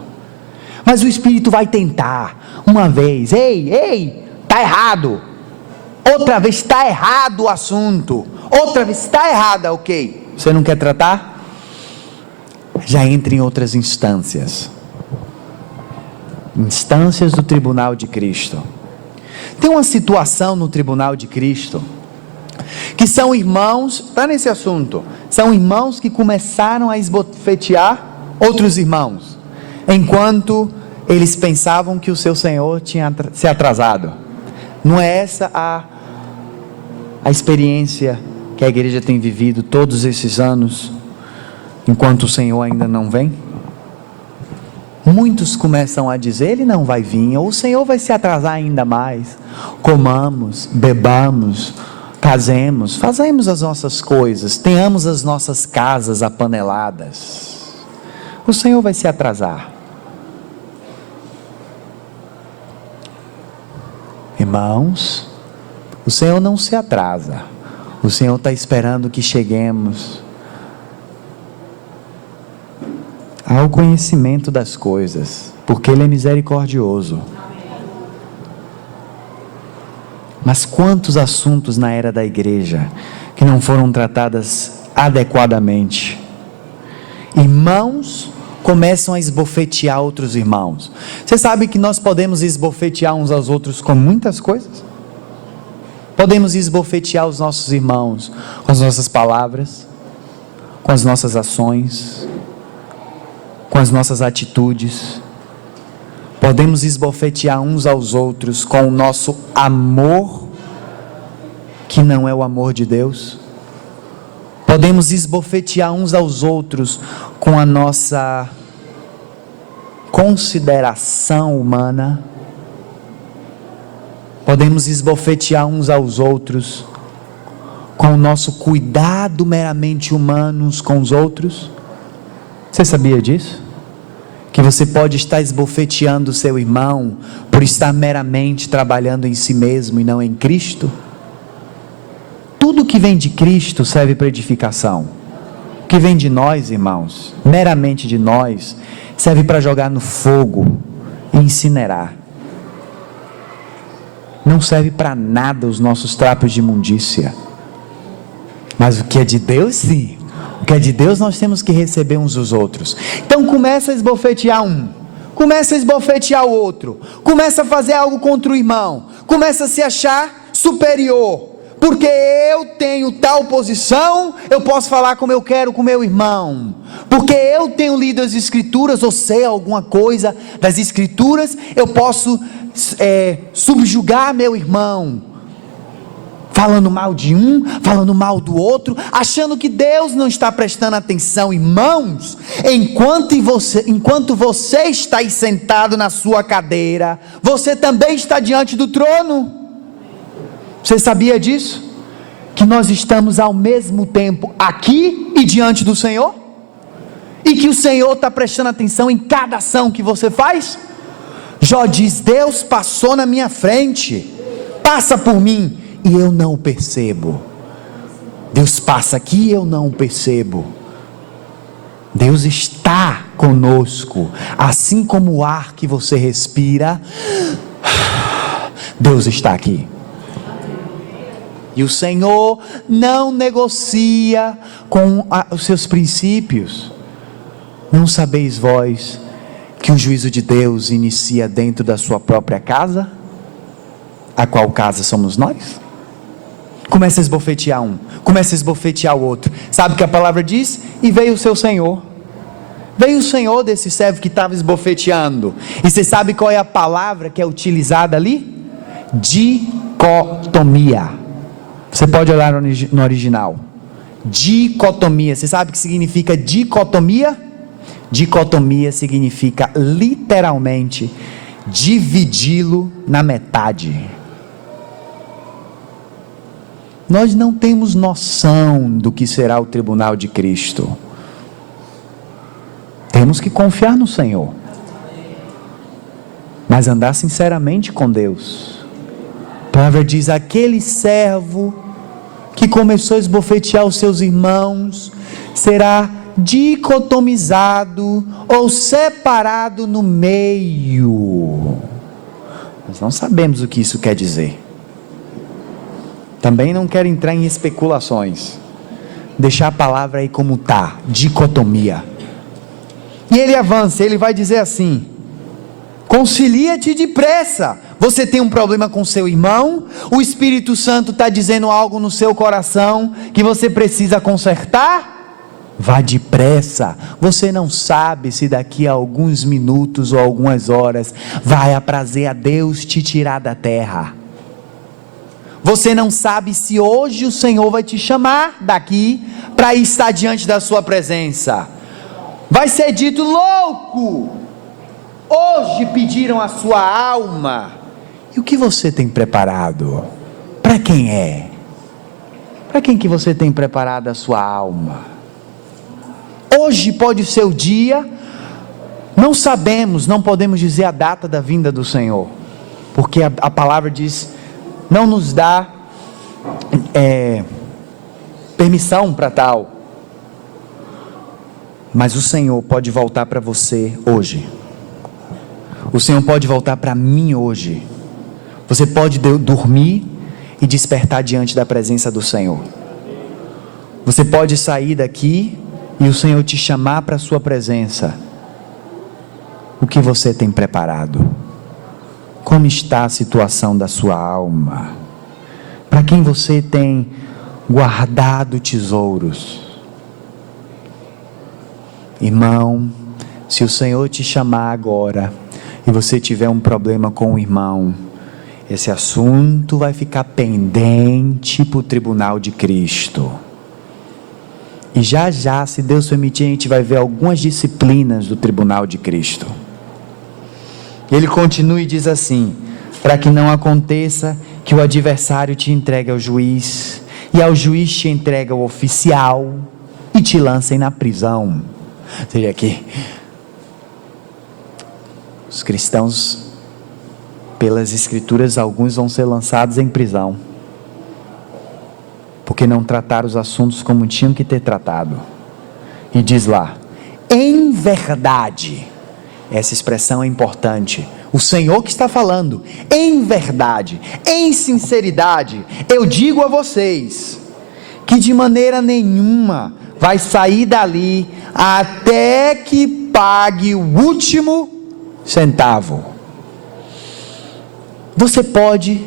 Mas o Espírito vai tentar, uma vez: ei, está errado, outra vez está errado o assunto, outra vez está errada, ok, você não quer tratar? Já entra em outras instâncias do tribunal de Cristo. Tem uma situação no tribunal de Cristo, que são irmãos, está nesse assunto, são irmãos que começaram a esbofetear outros irmãos, enquanto eles pensavam que o seu Senhor tinha se atrasado. Não é essa a experiência que a igreja tem vivido todos esses anos, enquanto o Senhor ainda não vem? muitos começam a dizer: Ele não vai vir, ou o Senhor vai se atrasar ainda mais. Comamos, bebamos, casemos, fazemos as nossas coisas, tenhamos as nossas casas apaneladas. O Senhor vai se atrasar. Irmãos, o Senhor não se atrasa. O Senhor está esperando que cheguemos ao conhecimento das coisas, porque Ele é misericordioso. Mas quantos assuntos na era da igreja que não foram tratados adequadamente? Irmãos começam a esbofetear outros irmãos. Você sabe que nós podemos esbofetear uns aos outros com muitas coisas? Podemos esbofetear os nossos irmãos com as nossas palavras, com as nossas ações, com as nossas atitudes. Podemos esbofetear uns aos outros com o nosso amor, que não é o amor de Deus. Podemos esbofetear uns aos outros com a nossa consideração humana. Podemos esbofetear uns aos outros com o nosso cuidado meramente humanos com os outros. Você sabia disso? Que você pode estar esbofeteando o seu irmão por estar meramente trabalhando em si mesmo e não em Cristo? Tudo que vem de Cristo serve para edificação. O que vem de nós, irmãos, meramente de nós, serve para jogar no fogo e incinerar. Não serve para nada os nossos trapos de imundícia. Mas o que é de Deus, sim. O que é de Deus nós temos que receber uns dos outros. Então começa a esbofetear um, começa a esbofetear o outro, começa a fazer algo contra o irmão, começa a se achar superior, porque eu tenho tal posição, eu posso falar como eu quero com meu irmão, porque eu tenho lido as escrituras, ou sei alguma coisa das escrituras, eu posso subjugar meu irmão, falando mal de um, falando mal do outro, achando que Deus não está prestando atenção. Irmãos, enquanto você está aí sentado na sua cadeira, você também está diante do trono. Você sabia disso? Que nós estamos ao mesmo tempo aqui e diante do Senhor? E que o Senhor está prestando atenção em cada ação que você faz? Jó diz: Deus passou na minha frente, passa por mim e eu não o percebo. Deus passa aqui e eu não o percebo. Deus está conosco, assim como o ar que você respira, Deus está aqui. E o Senhor não negocia com os seus princípios. Não sabeis vós que o juízo de Deus inicia dentro da sua própria casa? A qual casa somos nós? Começa a esbofetear um, começa a esbofetear o outro. Sabe o que a palavra diz? E veio o seu Senhor. Veio o Senhor desse servo que estava esbofeteando. E você sabe qual é a palavra que é utilizada ali? Dicotomia. Você pode olhar no original. Dicotomia. Você sabe o que significa dicotomia? Dicotomia significa literalmente dividi-lo na metade. Nós não temos noção do que será o tribunal de Cristo. Temos que confiar no Senhor, mas andar sinceramente com Deus. A palavra diz: aquele servo que começou a esbofetear os seus irmãos será dicotomizado ou separado no meio. Nós não sabemos o que isso quer dizer. Também não quero entrar em especulações. Deixar a palavra aí como está, dicotomia. E ele avança, ele vai dizer assim: concilia-te depressa. Você tem um problema com seu irmão, o Espírito Santo está dizendo algo no seu coração que você precisa consertar? Vá depressa. Você não sabe se daqui a alguns minutos ou algumas horas vai aprazer a Deus te tirar da terra. Você não sabe se hoje o Senhor vai te chamar daqui para estar diante da sua presença. Vai ser dito: louco, hoje pediram a sua alma. E o que você tem preparado? Para quem é? Para quem que você tem preparado a sua alma? Hoje pode ser o dia, não sabemos, não podemos dizer a data da vinda do Senhor, porque a palavra diz, não nos dá permissão para tal, mas o Senhor pode voltar para você hoje, o Senhor pode voltar para mim hoje. Você pode dormir e despertar diante da presença do Senhor. Você pode sair daqui e o Senhor te chamar para a sua presença. O que você tem preparado? Como está a situação da sua alma? Para quem você tem guardado tesouros? Irmão, se o Senhor te chamar agora e você tiver um problema com o irmão, esse assunto vai ficar pendente para o tribunal de Cristo. E já já, se Deus permitir, a gente vai ver algumas disciplinas do tribunal de Cristo. Ele continua e diz assim: para que não aconteça que o adversário te entregue ao juiz, e ao juiz te entregue ao oficial, e te lancem na prisão. Ou seja, aqui, os cristãos, pelas escrituras, alguns vão ser lançados em prisão, porque não trataram os assuntos como tinham que ter tratado. E diz lá, em verdade, essa expressão é importante, o Senhor que está falando, em verdade, em sinceridade, eu digo a vocês, que de maneira nenhuma vai sair dali, até que pague o último centavo. Você pode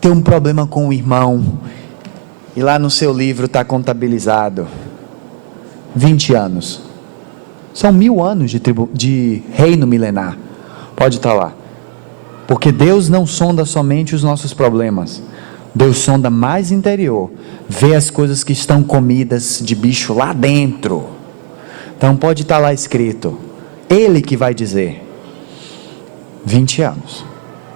ter um problema com o irmão, e lá no seu livro está contabilizado 20 anos, são 1000 anos de reino milenar, pode estar lá, porque Deus não sonda somente os nossos problemas, Deus sonda mais interior, vê as coisas que estão comidas de bicho lá dentro. Então pode estar lá escrito, Ele que vai dizer, 20 anos,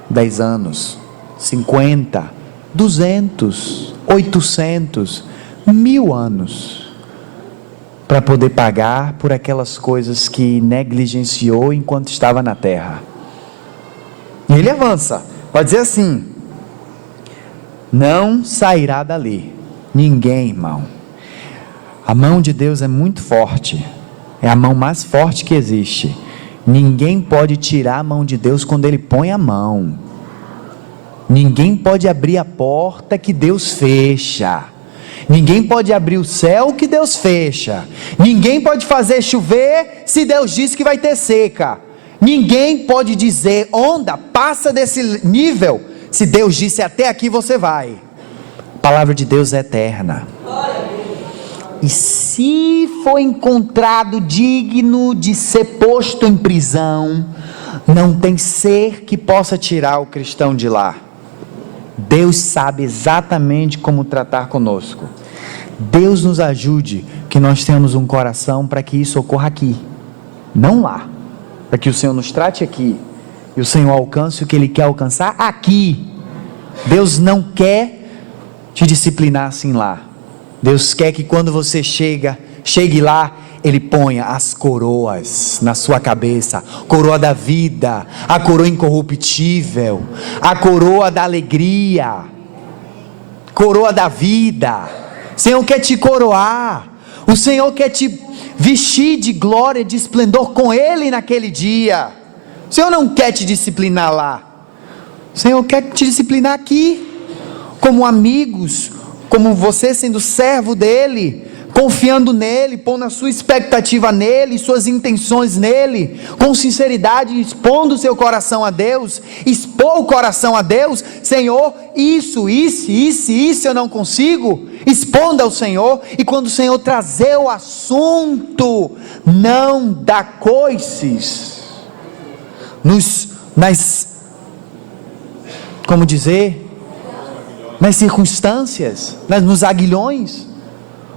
10 anos, 50, 200, 800, 1000 anos, para poder pagar por aquelas coisas que negligenciou enquanto estava na terra. E ele avança, vai dizer assim, não sairá dali, ninguém, irmão. A mão de Deus é muito forte, é a mão mais forte que existe. Ninguém pode tirar a mão de Deus quando Ele põe a mão. Ninguém pode abrir a porta que Deus fecha. Ninguém pode abrir o céu que Deus fecha. Ninguém pode fazer chover se Deus diz que vai ter seca. Ninguém pode dizer, onda, passa desse nível, se Deus disse até aqui você vai. A palavra de Deus é eterna. E se for encontrado digno de ser posto em prisão, não tem ser que possa tirar o cristão de lá. Deus sabe exatamente como tratar conosco. Deus nos ajude, que nós tenhamos um coração para que isso ocorra aqui, não lá, para que o Senhor nos trate aqui, e o Senhor alcance o que Ele quer alcançar aqui. Deus não quer te disciplinar assim lá. Deus quer que quando você chegue lá, Ele ponha as coroas na sua cabeça, coroa da vida, a coroa incorruptível, a coroa da alegria, coroa da vida. O Senhor quer te coroar, o Senhor quer te vestir de glória, de esplendor com Ele naquele dia. O Senhor não quer te disciplinar lá, o Senhor quer te disciplinar aqui, como amigos, como você sendo servo dEle, confiando nele, pondo a sua expectativa nele, suas intenções nele, com sinceridade, expondo o seu coração a Deus, expor o coração a Deus. Senhor, isso eu não consigo, exponda ao Senhor, e quando o Senhor trazer o assunto, não dá coices, nas circunstâncias, nos aguilhões.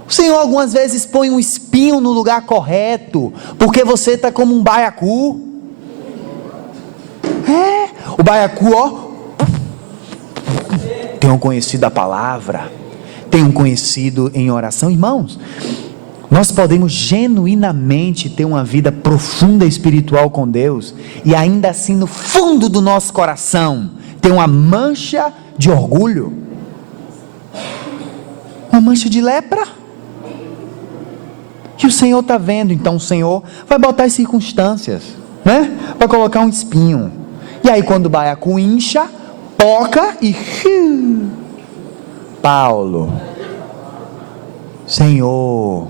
O Senhor algumas vezes põe um espinho no lugar correto, porque você está como um baiacu. O baiacu, ó, tenham conhecido a palavra, tenham conhecido em oração. Irmãos, nós podemos genuinamente ter uma vida profunda espiritual com Deus, e ainda assim no fundo do nosso coração ter uma mancha de orgulho, uma mancha de lepra, que o Senhor está vendo. Então o Senhor vai botar as circunstâncias, né? Vai colocar um espinho, e aí quando o baiacu incha, poca e Paulo, Senhor,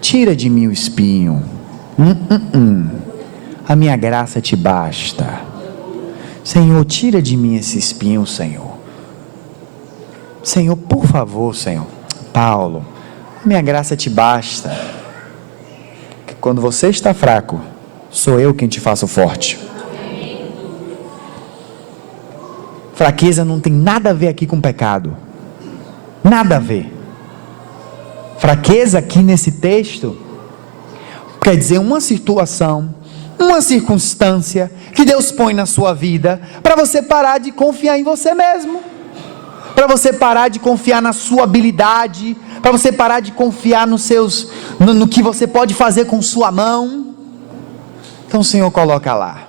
tira de mim o espinho, a minha graça te basta. Senhor, tira de mim esse espinho, Senhor. Senhor, por favor, Senhor. Paulo, a minha graça te basta. Quando você está fraco, sou eu quem te faço forte. Fraqueza não tem nada a ver aqui com pecado, nada a ver. Fraqueza aqui nesse texto quer dizer uma situação, uma circunstância que Deus põe na sua vida para você parar de confiar em você mesmo, para você parar de confiar na sua habilidade, para você parar de confiar no que você pode fazer com sua mão. Então o Senhor coloca lá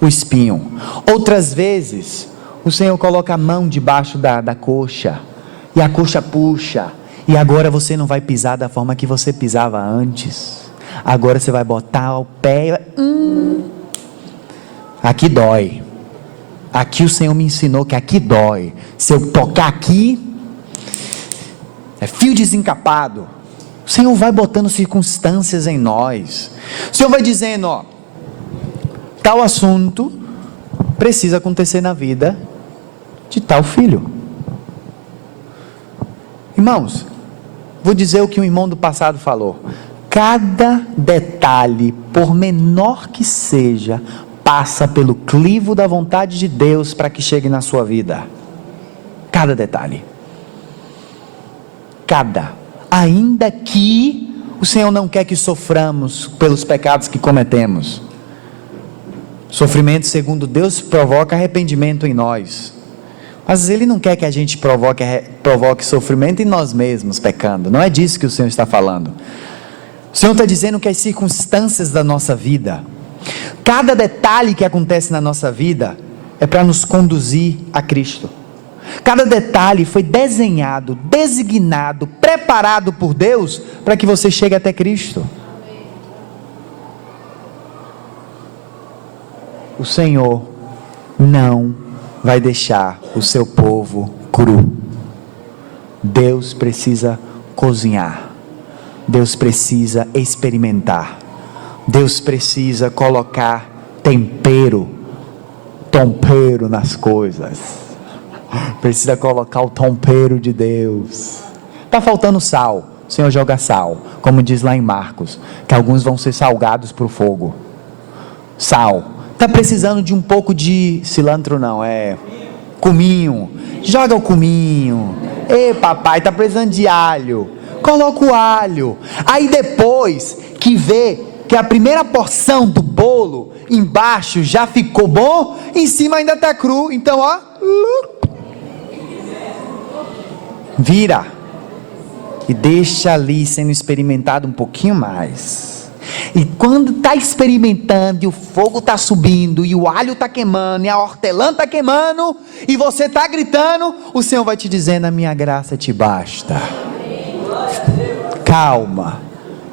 o espinho. Outras vezes o Senhor coloca a mão debaixo da coxa, e a coxa puxa, e agora você não vai pisar da forma que você pisava antes. Agora você vai botar o pé, aqui dói. Aqui o Senhor me ensinou que aqui dói. Se eu tocar aqui, é fio desencapado. O Senhor vai botando circunstâncias em nós. O Senhor vai dizendo, ó, tal assunto precisa acontecer na vida de tal filho. Irmãos, vou dizer o que o irmão do passado falou. Cada detalhe, por menor que seja, passa pelo crivo da vontade de Deus para que chegue na sua vida. Cada detalhe. Ainda que o Senhor não quer que soframos pelos pecados que cometemos. Sofrimento, segundo Deus, provoca arrependimento em nós. Mas Ele não quer que a gente provoque sofrimento em nós mesmos, pecando. Não é disso que o Senhor está falando. O Senhor está dizendo que as circunstâncias da nossa vida, cada detalhe que acontece na nossa vida, é para nos conduzir a Cristo. Cada detalhe foi desenhado, designado, preparado por Deus, para que você chegue até Cristo. O Senhor não vai deixar o seu povo cru. Deus precisa cozinhar. Deus precisa experimentar. Deus precisa colocar tempero nas coisas. Precisa colocar o tempero de Deus. Está faltando sal, o Senhor joga sal, como diz lá em Marcos, que alguns vão ser salgados para o fogo. Sal. Está precisando de um pouco de cilantro, não, cominho. Joga o cominho. Ei, papai, está precisando de alho. Coloca o alho. Aí depois que vê que a primeira porção do bolo embaixo já ficou bom, em cima ainda está cru. Então, ó, vira e deixa ali sendo experimentado um pouquinho mais. E quando está experimentando, e o fogo está subindo, e o alho está queimando, e a hortelã está queimando, e você está gritando, o Senhor vai te dizendo: a minha graça te basta. Calma,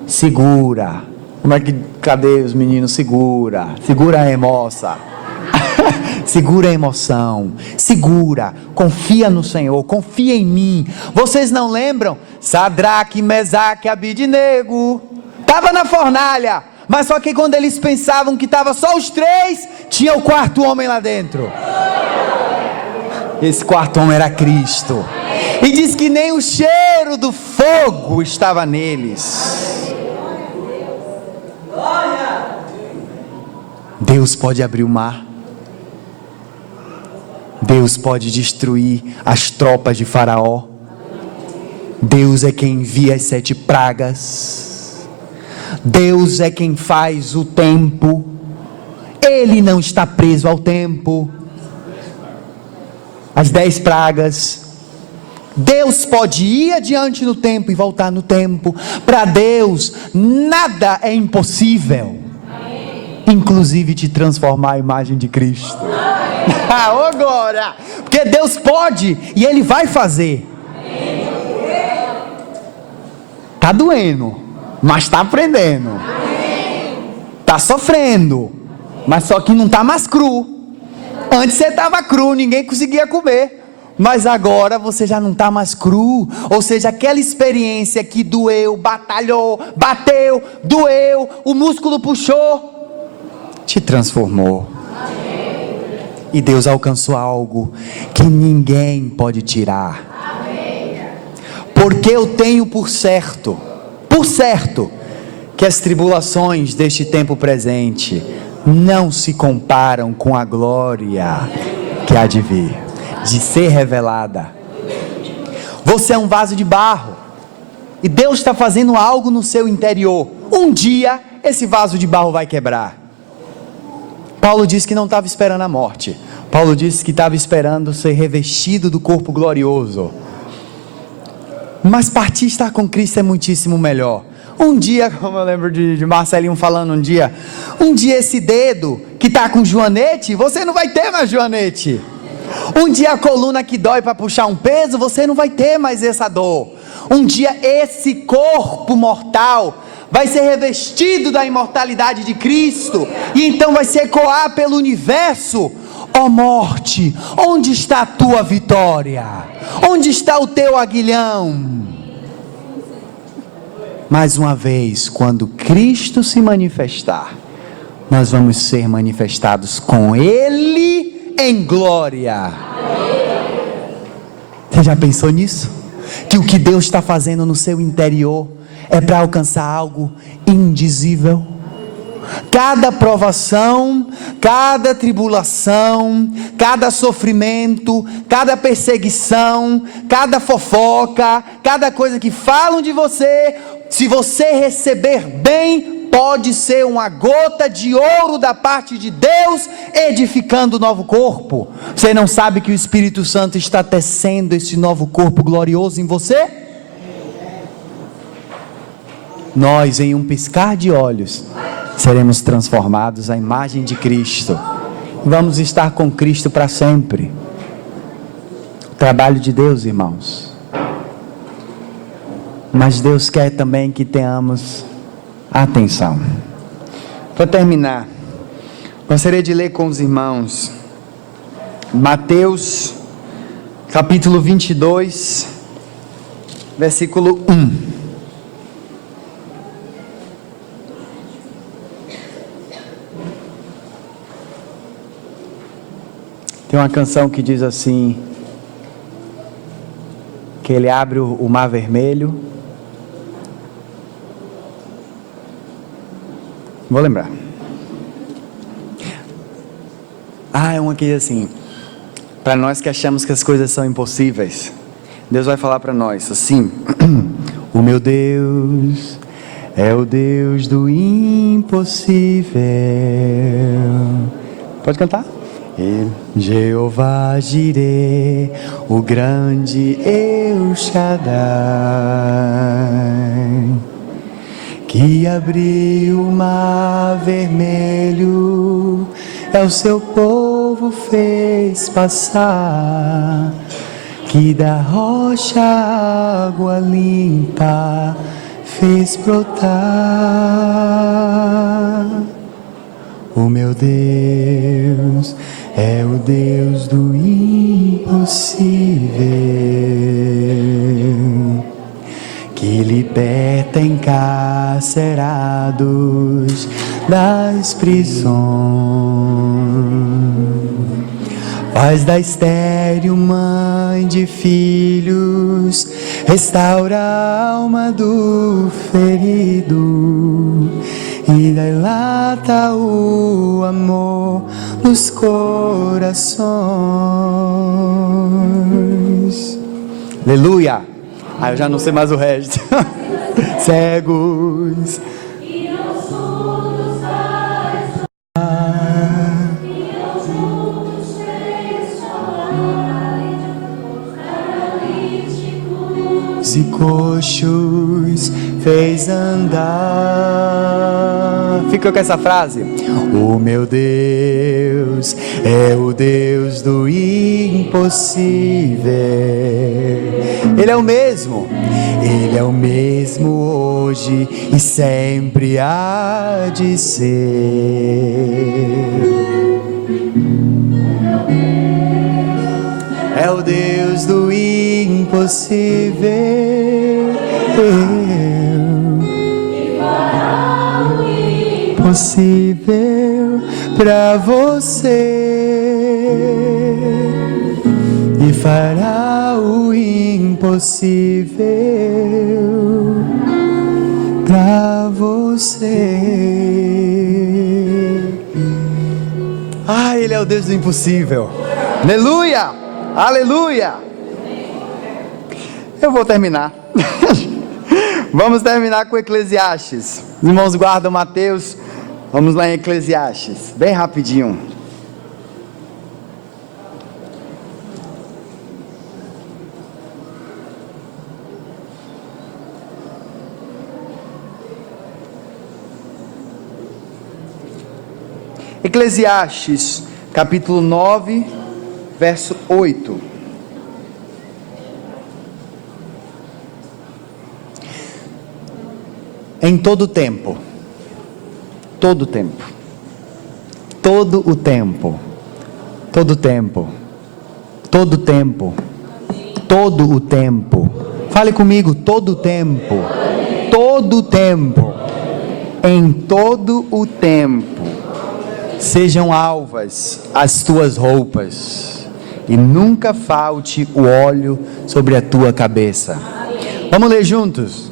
segura. Cadê os meninos? Segura aí, moça. Segura a emoção, segura, confia no Senhor, confia em mim. Vocês não lembram? Sadraque, Mesaque, Abidnego estava na fornalha, mas só que quando eles pensavam que estava só os três, tinha o quarto homem lá dentro. Esse quarto homem era Cristo. E diz que nem o cheiro do fogo estava neles. Deus pode abrir o mar. Deus pode destruir as tropas de Faraó. Deus é quem envia as 7 pragas. Deus é quem faz o tempo. Ele não está preso ao tempo. As 10 pragas. Deus pode ir adiante no tempo e voltar no tempo. Para Deus, nada é impossível. Inclusive te transformar à imagem de Cristo. Oh, glória! Porque Deus pode e Ele vai fazer. Está doendo, mas está aprendendo. Está sofrendo, mas só que não está mais cru. Antes você estava cru, ninguém conseguia comer. Mas agora você já não está mais cru. Ou seja, aquela experiência que doeu, batalhou, bateu, doeu, o músculo puxou, te transformou. E Deus alcançou algo que ninguém pode tirar. Porque eu tenho por certo, que as tribulações deste tempo presente não se comparam com a glória que há de vir, de ser revelada. Você é um vaso de barro, e Deus está fazendo algo no seu interior. Um dia, esse vaso de barro vai quebrar. Paulo disse que não estava esperando a morte. Paulo disse que estava esperando ser revestido do corpo glorioso. Mas partir estar com Cristo é muitíssimo melhor. Um dia, como eu lembro de Marcelinho falando um dia esse dedo que está com joanete, você não vai ter mais joanete. Um dia a coluna que dói para puxar um peso, você não vai ter mais essa dor. Um dia esse corpo mortal vai ser revestido da imortalidade de Cristo, e então vai se ecoar pelo universo: ó morte, onde está a tua vitória? Onde está o teu aguilhão? Mais uma vez, quando Cristo se manifestar, nós vamos ser manifestados com Ele em glória. Você já pensou nisso? Que o que Deus está fazendo no seu interior é para alcançar algo indizível. Cada provação, cada tribulação, cada sofrimento, cada perseguição, cada fofoca, cada coisa que falam de você, se você receber bem, pode ser uma gota de ouro da parte de Deus, edificando o novo corpo. Você não sabe que o Espírito Santo está tecendo esse novo corpo glorioso em você? Nós, em um piscar de olhos, seremos transformados à imagem de Cristo. Vamos estar com Cristo para sempre. O trabalho de Deus, irmãos. Mas Deus quer também que tenhamos atenção. Para terminar, gostaria de ler com os irmãos Mateus capítulo 22, versículo 1. Tem uma canção que diz assim, que ele abre o mar vermelho. Vou lembrar. É uma que diz assim, para nós que achamos que as coisas são impossíveis, Deus vai falar para nós assim: o meu Deus é o Deus do impossível. Pode cantar? Jeová Jireh, o grande El Shaddai, que abriu o mar vermelho, é o seu povo fez passar, que da rocha água limpa fez brotar. O meu Deus é o Deus do impossível, que liberta encarcerados das prisões, faz da estéril mãe de filhos, restaura a alma do ferido, e dilata o amor nos corações. Aleluia! Eu já não sei mais o resto. Cegos cegos e coxos fez andar. Fica com essa frase. O meu Deus é o Deus do impossível. Ele é o mesmo. Ele é o mesmo hoje e sempre há de ser. É o Deus do impossível. Possível pra você e fará o impossível pra você. Ah, Ele é o Deus do impossível. Aleluia! Aleluia! Eu vou terminar. Vamos terminar com Eclesiastes. Os irmãos guardam Mateus. Vamos lá em Eclesiastes, bem rapidinho. Eclesiastes, capítulo 9, verso 8. Em todo tempo, todo tempo, todo o tempo, todo tempo, todo tempo, todo o tempo. Fale comigo, todo o tempo, todo o tempo, em todo o tempo, sejam alvas as tuas roupas, e nunca falte o óleo sobre a tua cabeça. Vamos ler juntos?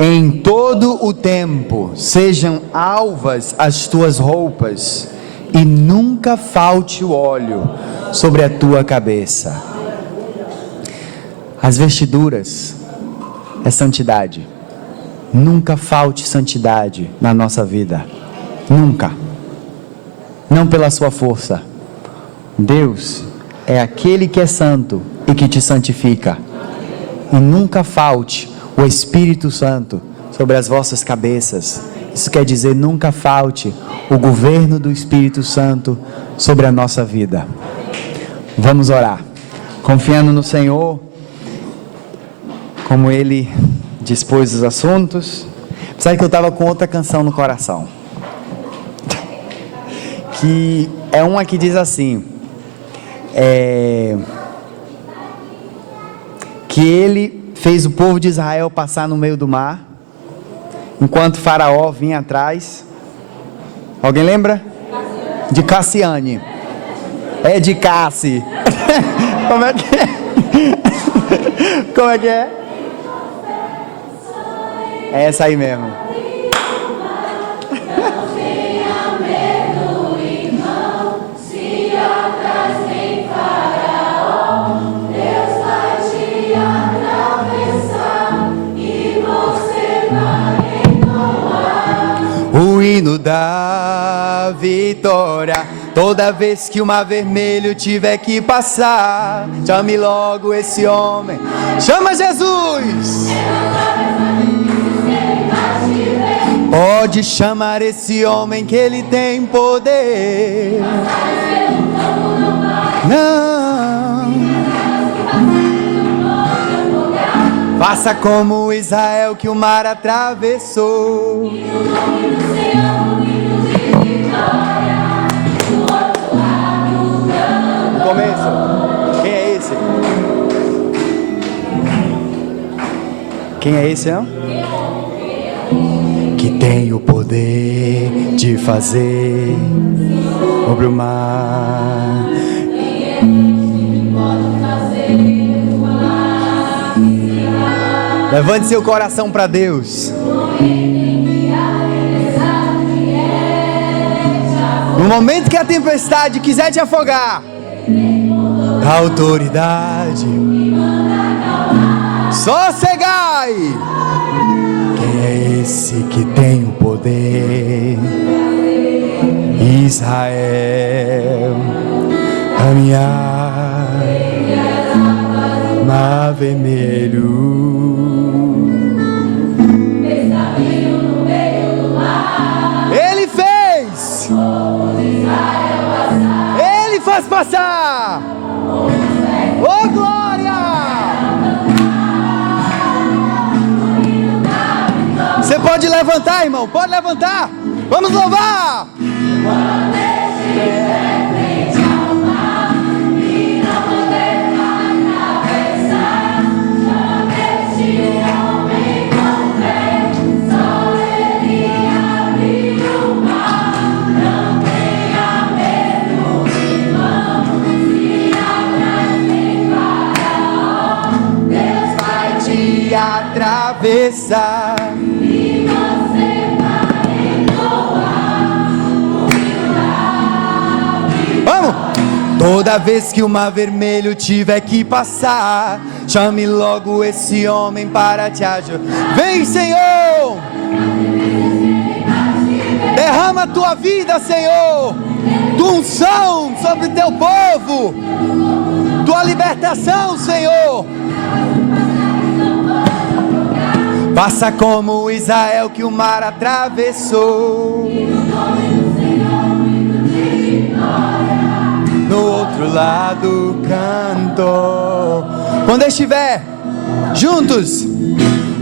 Em todo o tempo sejam alvas as tuas roupas, e nunca falte o óleo sobre a tua cabeça. As vestiduras é santidade. Nunca falte santidade na nossa vida. Nunca. Não pela sua força. Deus é aquele que é santo e que te santifica. E nunca falte o Espírito Santo sobre as vossas cabeças. Isso quer dizer, nunca falte o governo do Espírito Santo sobre a nossa vida. Vamos orar, confiando no Senhor, como Ele dispôs os assuntos. Sabe que eu estava com outra canção no coração, que é uma que diz assim, que Ele fez o povo de Israel passar no meio do mar, enquanto Faraó vinha atrás. Alguém lembra? De Cassiane. É de Cassi. Como é que é? Como é que é? É essa aí mesmo. O hino da vitória, toda vez que o mar vermelho tiver que passar, chame logo esse homem, chama Jesus. Pode chamar esse homem que ele tem poder. Não, faça como Israel que o mar atravessou. No começo, quem é esse? Quem é esse, não? Que tem o poder de fazer sobre o mar. Levante seu coração para Deus. No momento que a tempestade quiser te afogar, a autoridade, sossegai. Quem é esse que tem o poder? Israel, caminhar, mar vermelho. faz passar. Oh, glória! Você pode levantar, irmão, pode levantar. Vamos louvar. Atravessar e você vai entoar o hino da vitória. Vamos! Toda vez que o mar vermelho tiver que passar, chame logo esse homem para te ajudar. Vem, Senhor! Derrama a tua vida, Senhor, tua unção sobre teu povo, tua libertação, Senhor. Faça como Israel que o mar atravessou. No outro lado cantou. Quando estiver juntos.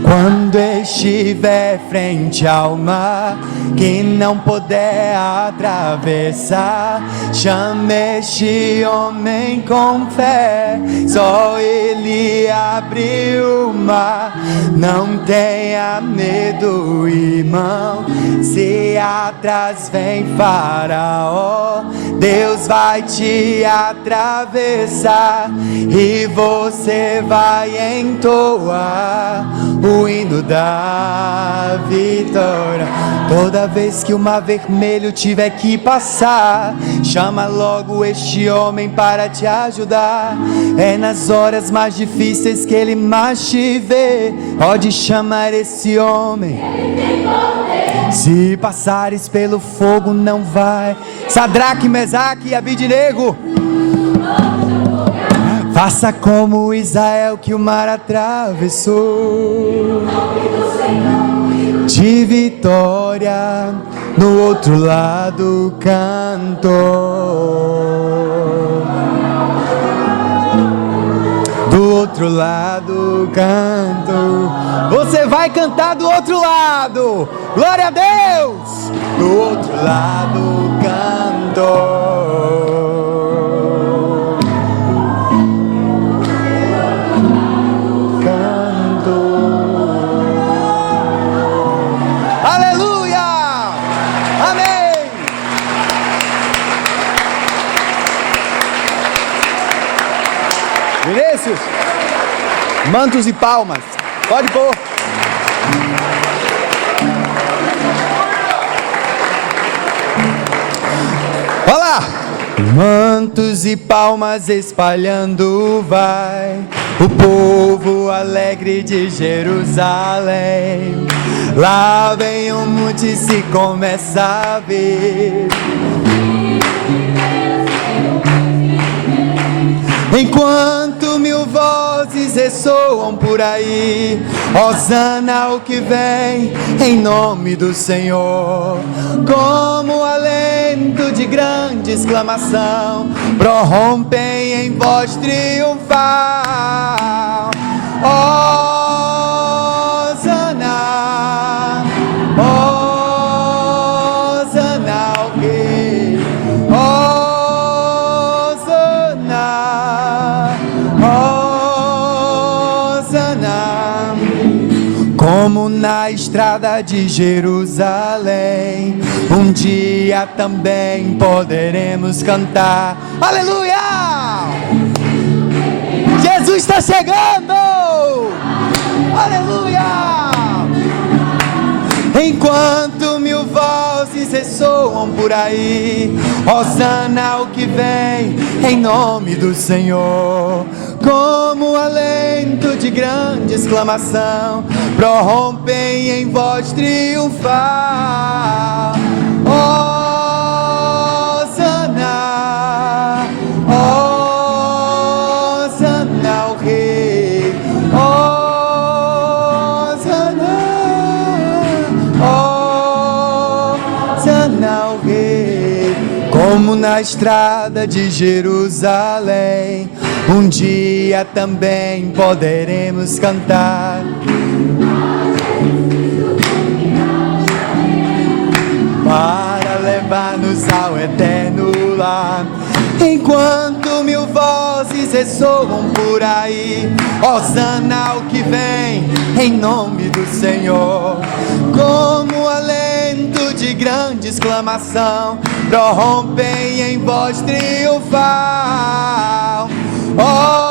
Quando estiver frente ao mar que não puder atravessar, chame este homem com fé. Só ele abriu o mar. Não tenha medo, irmão. Se atrás vem Faraó, Deus vai te atravessar e você vai entoar o hino da vitória. Toda vez que o mar vermelho tiver que passar, chama logo este homem para te ajudar. É nas horas mais difíceis que ele mais te vê. Pode chamar esse homem. Se passares pelo fogo não vai. Sadraque, Mesaque e Abidinego. Faça como Israel que o mar atravessou. De vitória no outro lado cantou. Do outro lado cantou. Você vai cantar do outro lado. Glória a Deus. Do outro lado cantou. Vinícius, mantos e palmas, pode pôr. Olha lá. Mantos e palmas espalhando vai o povo alegre de Jerusalém. Lá vem o monte se começa a ver. Enquanto mil vozes ressoam por aí, hosana o que vem em nome do Senhor. Como alento de grande exclamação, prorrompem em voz triunfal. Hosana, hosana ao Rei. Como na estrada de Jerusalém, um dia também poderemos cantar. Aleluia! Jesus está chegando! Aleluia! Enquanto mil vozes ressoam por aí, hosana o que vem em nome do Senhor. Como alento de grande exclamação, prorrompem em voz triunfal. Hosana, hosana ao Rei. Hosana, hosana ao Rei. Como na estrada de Jerusalém, um dia também poderemos cantar. Para levar-nos ao eterno lar. Enquanto mil vozes ressoam por aí, hosana ao que vem, em nome do Senhor. Como alento de grande exclamação, prorrompem em voz triunfal. Oh,